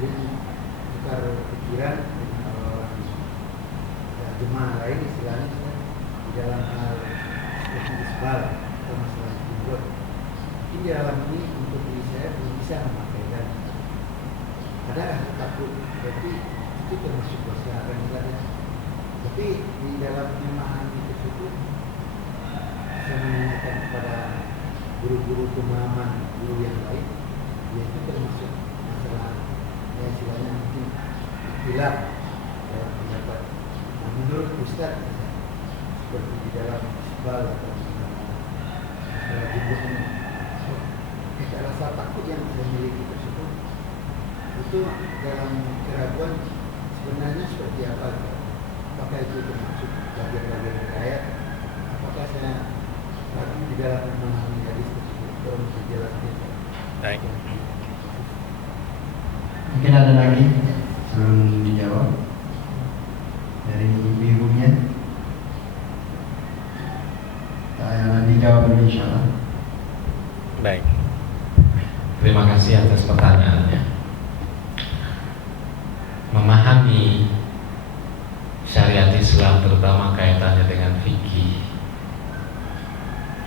Jadi tukar pikiran dengan orang ya, jemaah lain istilahnya di dalam hal seperti isbal atau masalah jenggot. Mungkin di dalam ini untuk diri saya belum bisa memakaikan. Ada rasa takut, berarti itu termasuk dosa kan enggak ya? Tapi di dalam memahami tersebut saya menanyakan kepada guru-guru pemahaman guru yang lain, yaitu termasuk masalah ya istilahnya mungkin ikhtilaf dalam pendapat. Nah, menurut Ustaz seperti di dalam isbal atau masalah jenggot ini, rasa takut yang saya miliki tersebut itu dalam keraguan sebenarnya seperti apa? Apakah itu termasuk bagian-bagian ayat? Apakah saya lagi di dalam memahami hadis tersebut? Tolong dijelaskan. Baik. Mungkin ada lagi sebelum dijawab dari ibunya. Saya dijawab dulu insyaallah. Baik. Terima kasih atas pertanyaannya. Memahami syariat Islam terutama kaitannya dengan fikih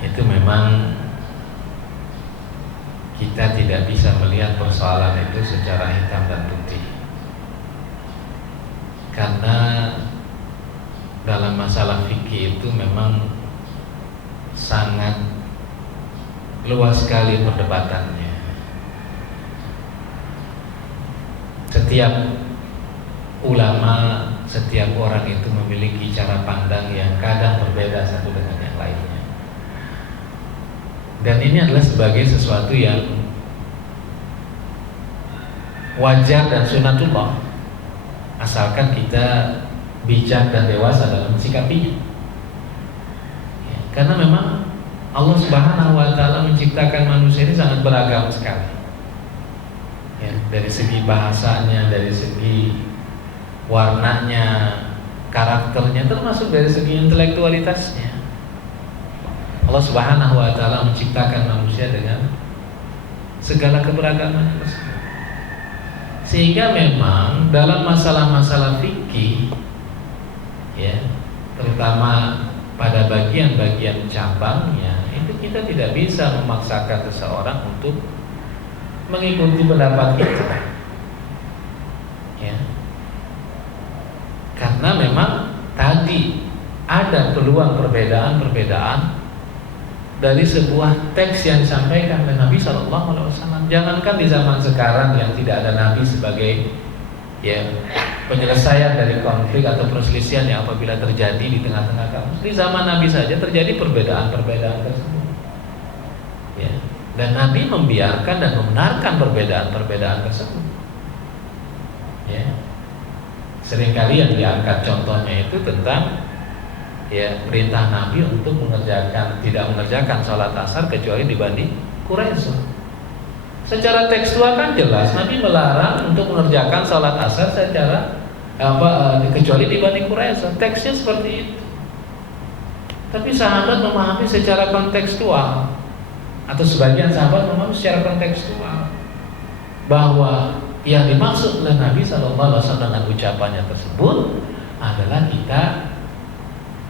itu memang kita tidak bisa melihat persoalan itu secara hitam dan putih, karena dalam masalah fikih itu memang sangat luas sekali perdebatannya. Setiap ulama, setiap orang itu memiliki cara pandang yang kadang berbeda satu dengan yang lainnya. Dan ini adalah sebagai sesuatu yang wajar dan sunatullah, asalkan kita bijak dan dewasa dalam mensikapinya. Ya, karena memang Allah Subhanahu wa Ta'ala menciptakan manusia ini sangat beragam sekali. Ya, dari segi bahasanya, dari segi warnanya, karakternya, termasuk dari segi intelektualitasnya. Allah Subhanahu wa Ta'ala menciptakan manusia dengan segala keberagaman tersebut. Sehingga memang dalam masalah-masalah fikih, ya, terutama pada bagian-bagian cabangnya, itu kita tidak bisa memaksakan seseorang untuk mengikuti pendapat kita, ya. Karena memang tadi ada peluang perbedaan dari sebuah teks yang disampaikan oleh Nabi SAW. Jangankan di zaman sekarang yang tidak ada Nabi sebagai ya penyelesaian dari konflik atau perselisihan yang apabila terjadi di tengah-tengah kaum. Di zaman Nabi saja terjadi perbedaan-perbedaan tersebut. Ya. Dan Nabi membiarkan dan membenarkan perbedaan-perbedaan tersebut. Ya. Seringkali yang diangkat contohnya itu tentang ya perintah Nabi untuk tidak mengerjakan sholat asar kecuali di Bani Quraisyah. Secara tekstual kan jelas Nabi melarang untuk mengerjakan sholat asar kecuali di Bani Quraisyah. Teksnya seperti itu. Tapi sahabat memahami secara kontekstual, atau sebagian sahabat memahami secara kontekstual bahwa yang dimaksud oleh Nabi SAW dengan ucapannya tersebut adalah kita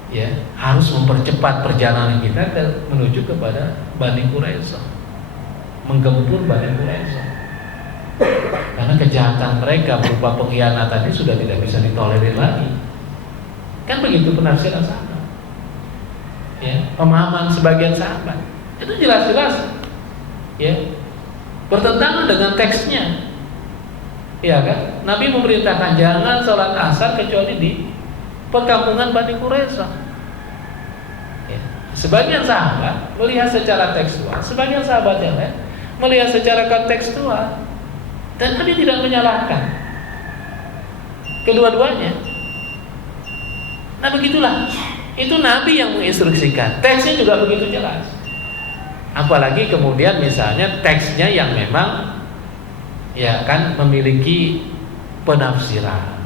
ya harus mempercepat perjalanan kita menuju kepada Bani Quraisyah, menggempur Bani Quraisyah, karena kejahatan mereka berupa pengkhianatan ini sudah tidak bisa ditolerir lagi. Kan begitu penafsiran sahabat, ya, pemahaman sebagian sahabat itu jelas-jelas ya bertentangan dengan teksnya, ya kan? Nabi memerintahkan jangan sholat asar kecuali di perkampungan Bani Quraisyah. Ya. Sebagian sahabat melihat secara tekstual, sebagian sahabat yang lain melihat secara kontekstual, dan Nabi tidak menyalahkan kedua-duanya. Nah begitulah, itu Nabi yang menginstruksikan. Teksnya juga begitu jelas. Apalagi kemudian misalnya teksnya yang memang ya kan memiliki penafsiran,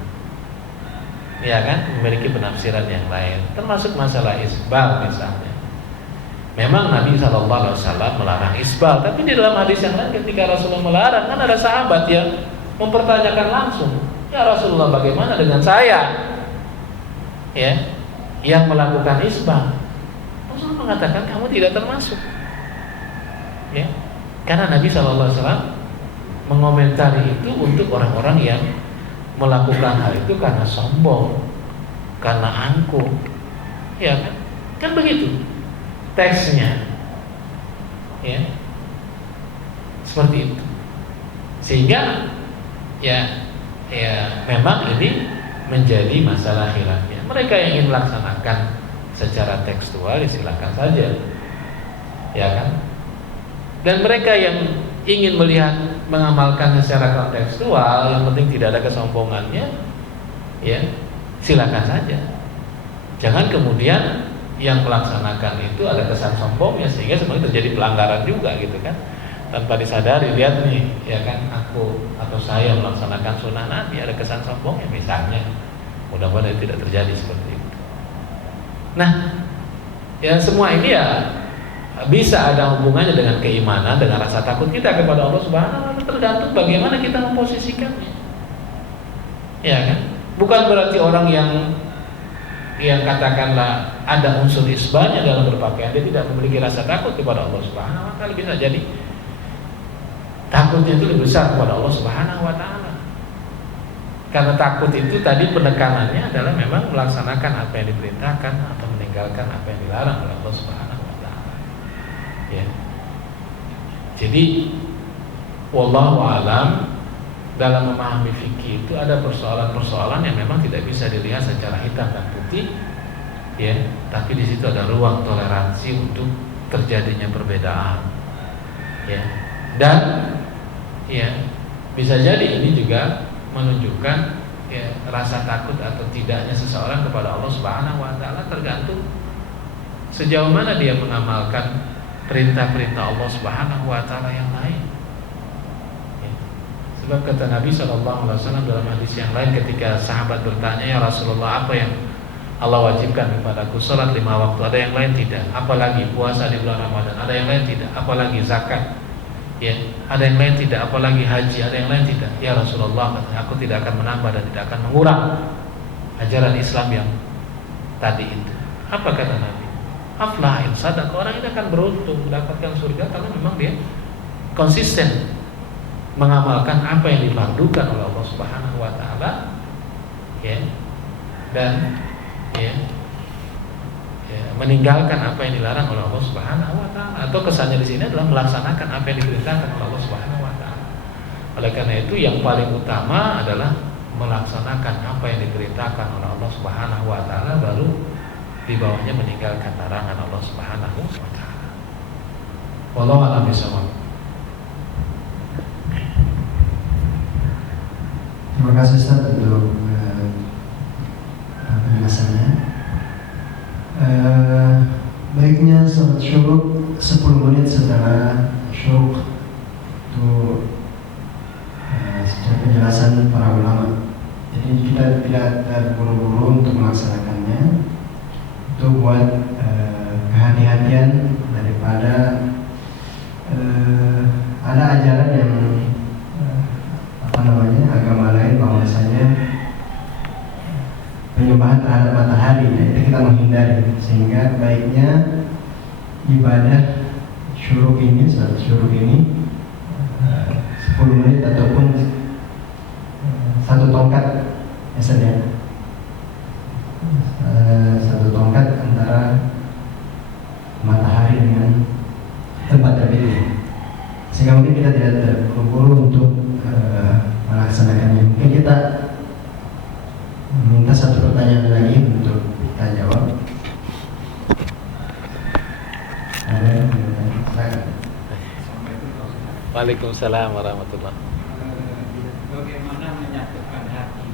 ya kan, memiliki penafsiran yang lain, termasuk masalah isbal misalnya. Memang Nabi SAW melarang isbal, tapi di dalam hadis yang lain ketika Rasulullah melarang, kan ada sahabat yang mempertanyakan langsung, ya Rasulullah, bagaimana dengan saya, ya, yang melakukan isbah? Rasulullah mengatakan kamu tidak termasuk, ya, karena Nabi SAW mengomentari itu untuk orang-orang yang melakukan hal itu karena sombong, karena angkuh, ya kan? Kan begitu teksnya, ya, seperti itu. Sehingga ya memang ini menjadi masalah khilafiyah. Mereka yang ingin melaksanakan secara tekstual silakan saja, ya kan? Dan mereka yang ingin melihat mengamalkan secara kontekstual, yang penting tidak ada kesombongannya, ya silakan saja. Jangan kemudian yang melaksanakan itu ada kesan sombongnya sehingga sebenarnya terjadi pelanggaran juga gitu kan, tanpa disadari. Lihat nih, ya kan, aku atau saya melaksanakan sunnah Nabi ada kesan sombongnya misalnya. Mudah-mudahan tidak terjadi seperti itu. Nah, ya semua ini ya bisa ada hubungannya dengan keimanan, dengan rasa takut kita kepada Allah Subhanahu wa Ta'ala, tergantung bagaimana kita memposisikannya. Ya kan? Bukan berarti orang yang katakanlah ada unsur isbahnya dalam berpakaian dia tidak memiliki rasa takut kepada Allah Subhanahu wa Ta'ala. Bisa jadi takutnya itu lebih besar kepada Allah Subhanahu wa Ta'ala. Karena takut itu tadi penekanannya adalah memang melaksanakan apa yang diperintahkan atau meninggalkan apa yang dilarang oleh Allah Subhanahu wa Ta'ala. Ya. Jadi wallahu alam, dalam memahami fikih itu ada persoalan-persoalan yang memang tidak bisa dilihat secara hitam dan putih, ya. Tapi di situ ada ruang toleransi untuk terjadinya perbedaan, ya. Dan ya bisa jadi ini juga menunjukkan ya rasa takut atau tidaknya seseorang kepada Allah Subhanahu wa Ta'ala tergantung sejauh mana dia mengamalkan perintah-perintah Allah Subhanahu wa Ta'ala yang lain. Sebab kata Nabi SAW dalam hadis yang lain ketika sahabat bertanya, ya Rasulullah, apa yang Allah wajibkan kepadaku? Salat 5 waktu, ada yang lain tidak? Apalagi puasa di bulan Ramadan, ada yang lain tidak? Apalagi zakat, ya, ada yang lain tidak? Apalagi haji, ada yang lain tidak? Ya Rasulullah, katanya, aku tidak akan menambah dan tidak akan mengurang ajaran Islam yang tadi itu. Apa kata Nabi? Aflah in sadaq, orang ini akan beruntung mendapatkan surga karena memang dia konsisten mengamalkan apa yang difardukan oleh Allah Subhanahu wa Ta'ala, ya, dan ya, meninggalkan apa yang dilarang oleh Allah Subhanahu wa Ta'ala. Atau kesannya di sini adalah melaksanakan apa yang diperintahkan oleh Allah Subhanahu wa Ta'ala. Oleh karena itu yang paling utama adalah melaksanakan apa yang diperintahkan oleh Allah Subhanahu wa Ta'ala, baru di bawahnya meninggalkan larangan Allah Subhanahu wa Ta'ala. Wallahu a'lam bishawab. Terima kasih Ustaz untuk penjelasannya. Baiknya salat syuruk 10 menit setelah syuruk itu secara penjelasan para ulama. Jadi kita tidak terburu-buru untuk melaksanakannya. Itu buat kehati-hatian daripada ada ajaran yang agama lain bahwasanya penyembahan terhadap matahari, itu kita menghindari. Sehingga baiknya ibadah syuruk ini, salat syuruk ini 10 menit ataupun 1 tongkat misalnya, 1 tongkat antara matahari dengan tempat terbit, sehingga mungkin kita tidak terburu-buru untuk melaksanakannya. Mungkin kita minta 1 pertanyaan lagi untuk kita jawab. Ada yang silakan. Waalaikumsalam warahmatullahi. Bagaimana menyatukan hati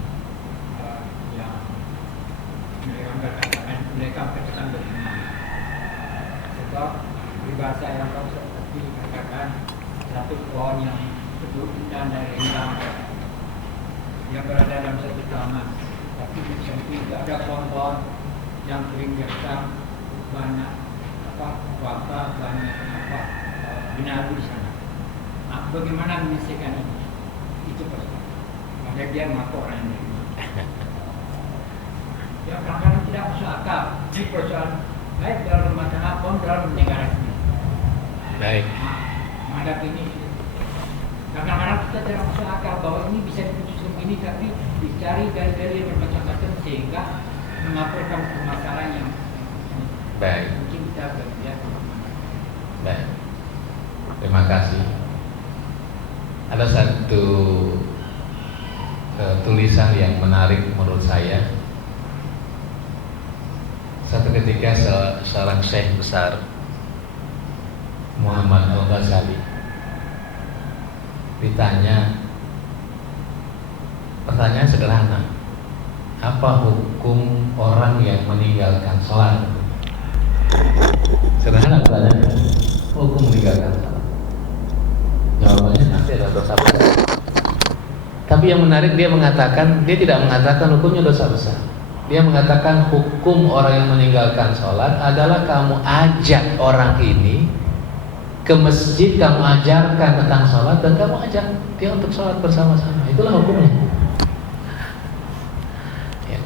yang mereka berkesan beriman? Sebab peribahasa yang kau seperti katakan, satu pohon yang teduh indah dari hilang yang berada dalam satu taman, tapi di samping tidak ada pohon-pohon yang kering gersang, banyak banyak binari di sana. Nah, bagaimana menyelesaikan ini? Itu persoalan. dia biar makok orang ini. Ya kadang-kadang tidak masuk akal. Ini persoalan baik dalam rumah tangga maupun dalam negara ini. Baik. Menghadapi ini. Kadang-kadang kita tidak masuk akal bahwa ini bisa diputuskan begini, tapi dicari dari yang bermacam-macam sehingga mengabulkan permasalahan yang Baik. mungkin kita berbeda. Baik. Terima kasih. Ada satu tulisan yang menarik menurut saya. Satu ketika seorang syekh besar Muhammad Al-Ghazali ditanya, pertanyaan sederhana, apa hukum orang yang meninggalkan sholat? Sederhana pertanyaan, hukum meninggalkan sholat. Jawabannya pasti ada dosa besar. Tapi yang menarik, dia tidak mengatakan hukumnya dosa besar. Dia mengatakan hukum orang yang meninggalkan sholat adalah kamu ajak orang ini ke masjid, kamu ajarkan tentang sholat, dan kamu ajak dia untuk sholat bersama-sama. Itulah hukumnya. Ya.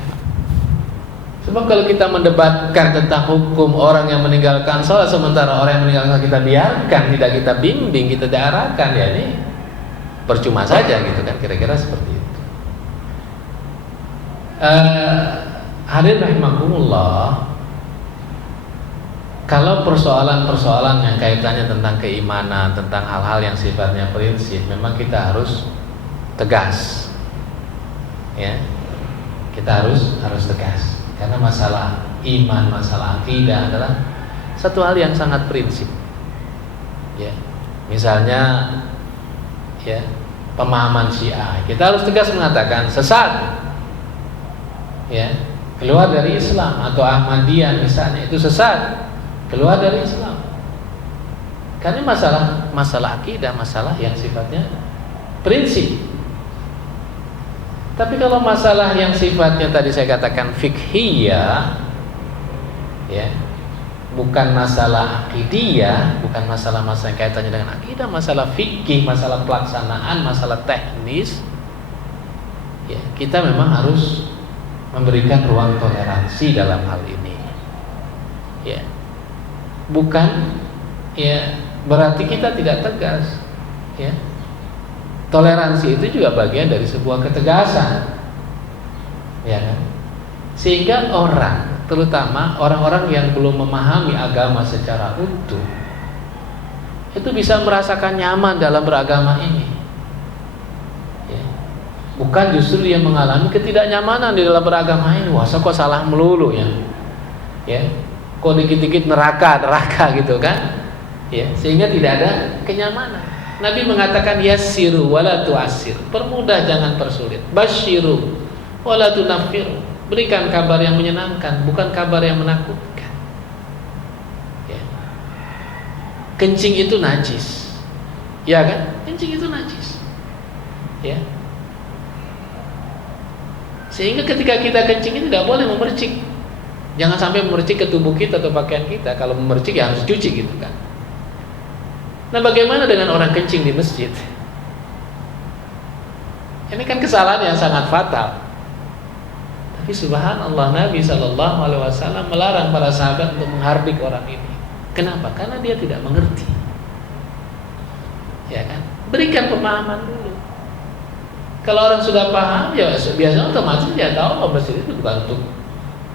Sebab kalau kita mendebatkan tentang hukum orang yang meninggalkan sholat, sementara orang yang meninggalkan sholat kita biarkan, tidak kita bimbing, kita diarahkan, ya ini percuma saja gitu kan, kira-kira seperti itu. Hadirin rahimakumullah, kalau persoalan-persoalan yang kaitannya tentang keimanan, tentang hal-hal yang sifatnya prinsip, memang kita harus tegas, ya, kita harus tegas, karena masalah iman, masalah akidah adalah satu hal yang sangat prinsip, ya. Misalnya, ya, pemahaman Syiah, kita harus tegas mengatakan sesat, ya, keluar dari Islam, atau Ahmadiyah misalnya itu sesat, keluar dari Islam. Karena masalah akidah, masalah yang sifatnya prinsip. Tapi kalau masalah yang sifatnya tadi saya katakan fikhiyah, ya, bukan masalah akidiyah, bukan masalah-masalah yang kaitannya dengan akidah, masalah fikih, masalah pelaksanaan, masalah teknis, ya, kita memang harus memberikan ruang toleransi dalam hal ini, ya. Bukan, ya, berarti kita tidak tegas, ya. Toleransi itu juga bagian dari sebuah ketegasan, ya kan? Sehingga orang, terutama orang-orang yang belum memahami agama secara utuh, itu bisa merasakan nyaman dalam beragama ini, ya. Bukan justru dia mengalami ketidaknyamanan di dalam beragama ini. Wah, kok salah melulu ya, ya. Kok dikit-dikit neraka gitu kan, ya, sehingga tidak ada kenyamanan. Nabi mengatakan yassiru wala tu'assir, permudah jangan persulit, basyiru wala tunaffiru, berikan kabar yang menyenangkan, bukan kabar yang menakutkan, ya. Kencing itu najis, ya kan? Kencing itu najis, ya. Sehingga ketika kita kencing itu tidak boleh memercik. Jangan sampai memercik ke tubuh kita atau pakaian kita. Kalau memercik ya harus cuci gitu kan. Nah, bagaimana dengan orang kencing di masjid? Ini kan kesalahan yang sangat fatal. Tapi subhanallah, Nabi SAW melarang para sahabat untuk menghardik orang ini. Kenapa? Karena dia tidak mengerti, ya kan? Berikan pemahaman dulu. Kalau orang sudah paham, ya biasanya otomatis dia tahu bahwa masjid itu bukan untuk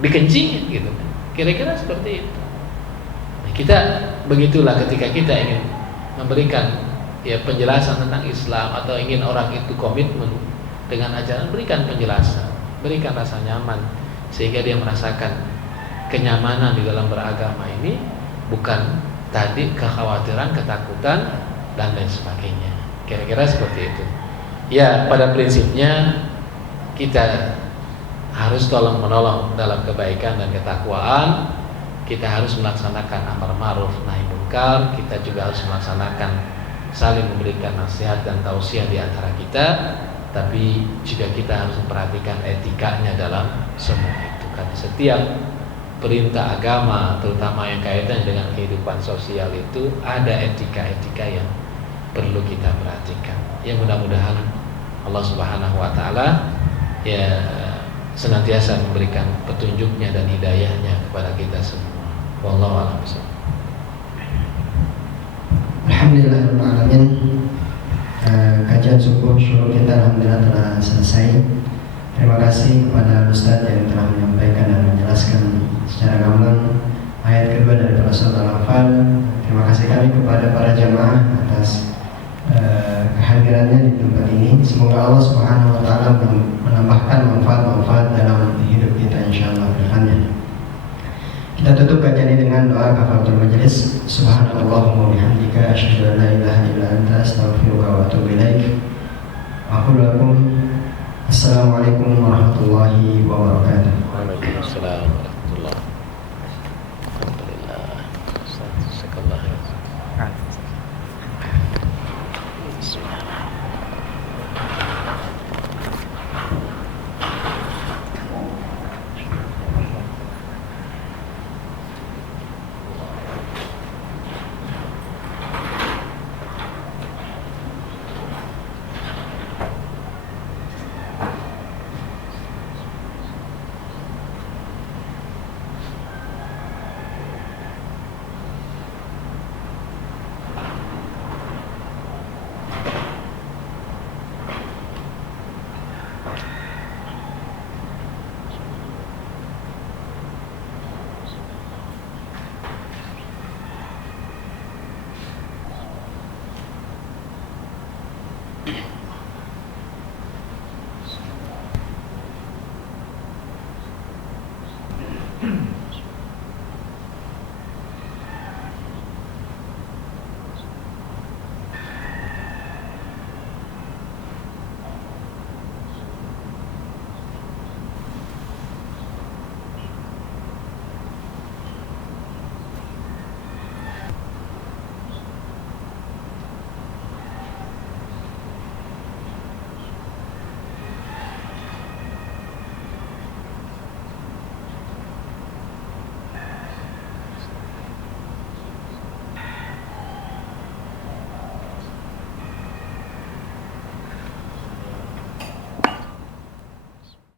dikencingin gitu kan. Kira-kira seperti itu. Nah, kita begitulah ketika kita ingin memberikan, ya, penjelasan tentang Islam atau ingin orang itu komitmen dengan ajaran, berikan penjelasan, berikan rasa nyaman sehingga dia merasakan kenyamanan di dalam beragama ini, bukan tadi kekhawatiran, ketakutan dan lain sebagainya. Kira-kira seperti itu. Ya, pada prinsipnya kita harus tolong menolong dalam kebaikan dan ketakwaan. Kita harus melaksanakan amar ma'ruf nahi munkar. Kita juga harus melaksanakan saling memberikan nasihat dan tausiah di antara kita. Tapi juga kita harus memperhatikan etikanya dalam semua itu. Karena setiap perintah agama, terutama yang kaitan dengan kehidupan sosial, itu ada etika-etika yang perlu kita perhatikan. Ya, mudah-mudahan Allah Subhanahu wa taala ya senantiasa memberikan petunjuknya dan hidayahnya kepada kita semua. Wallahu a'lam bishawab. Alhamdulillahirrahmanirrahim. Kajian subuh syukur kita alhamdulillah telah selesai. Terima kasih kepada Ustadz yang telah menyampaikan dan menjelaskan secara gamblang ayat kedua dari surat Al-Anfal. Terima kasih kami kepada para jamaah atas kehadirannya di tempat ini. Semoga Allah Subhanahu wa taala menambahkan manfaat-manfaat dalam hidup kita insyaallah ke depannya. Kita tutup kajian ini dengan doa kafaratul majelis. Subhanallahumma wa bihamdika asyhadu an la ilaha illa anta astaghfiruka wa atubu ilaik. Aqulu lakum assalamualaikum warahmatullahi wabarakatuh. Waalaikumsalam warahmatullahi wabarakatuh.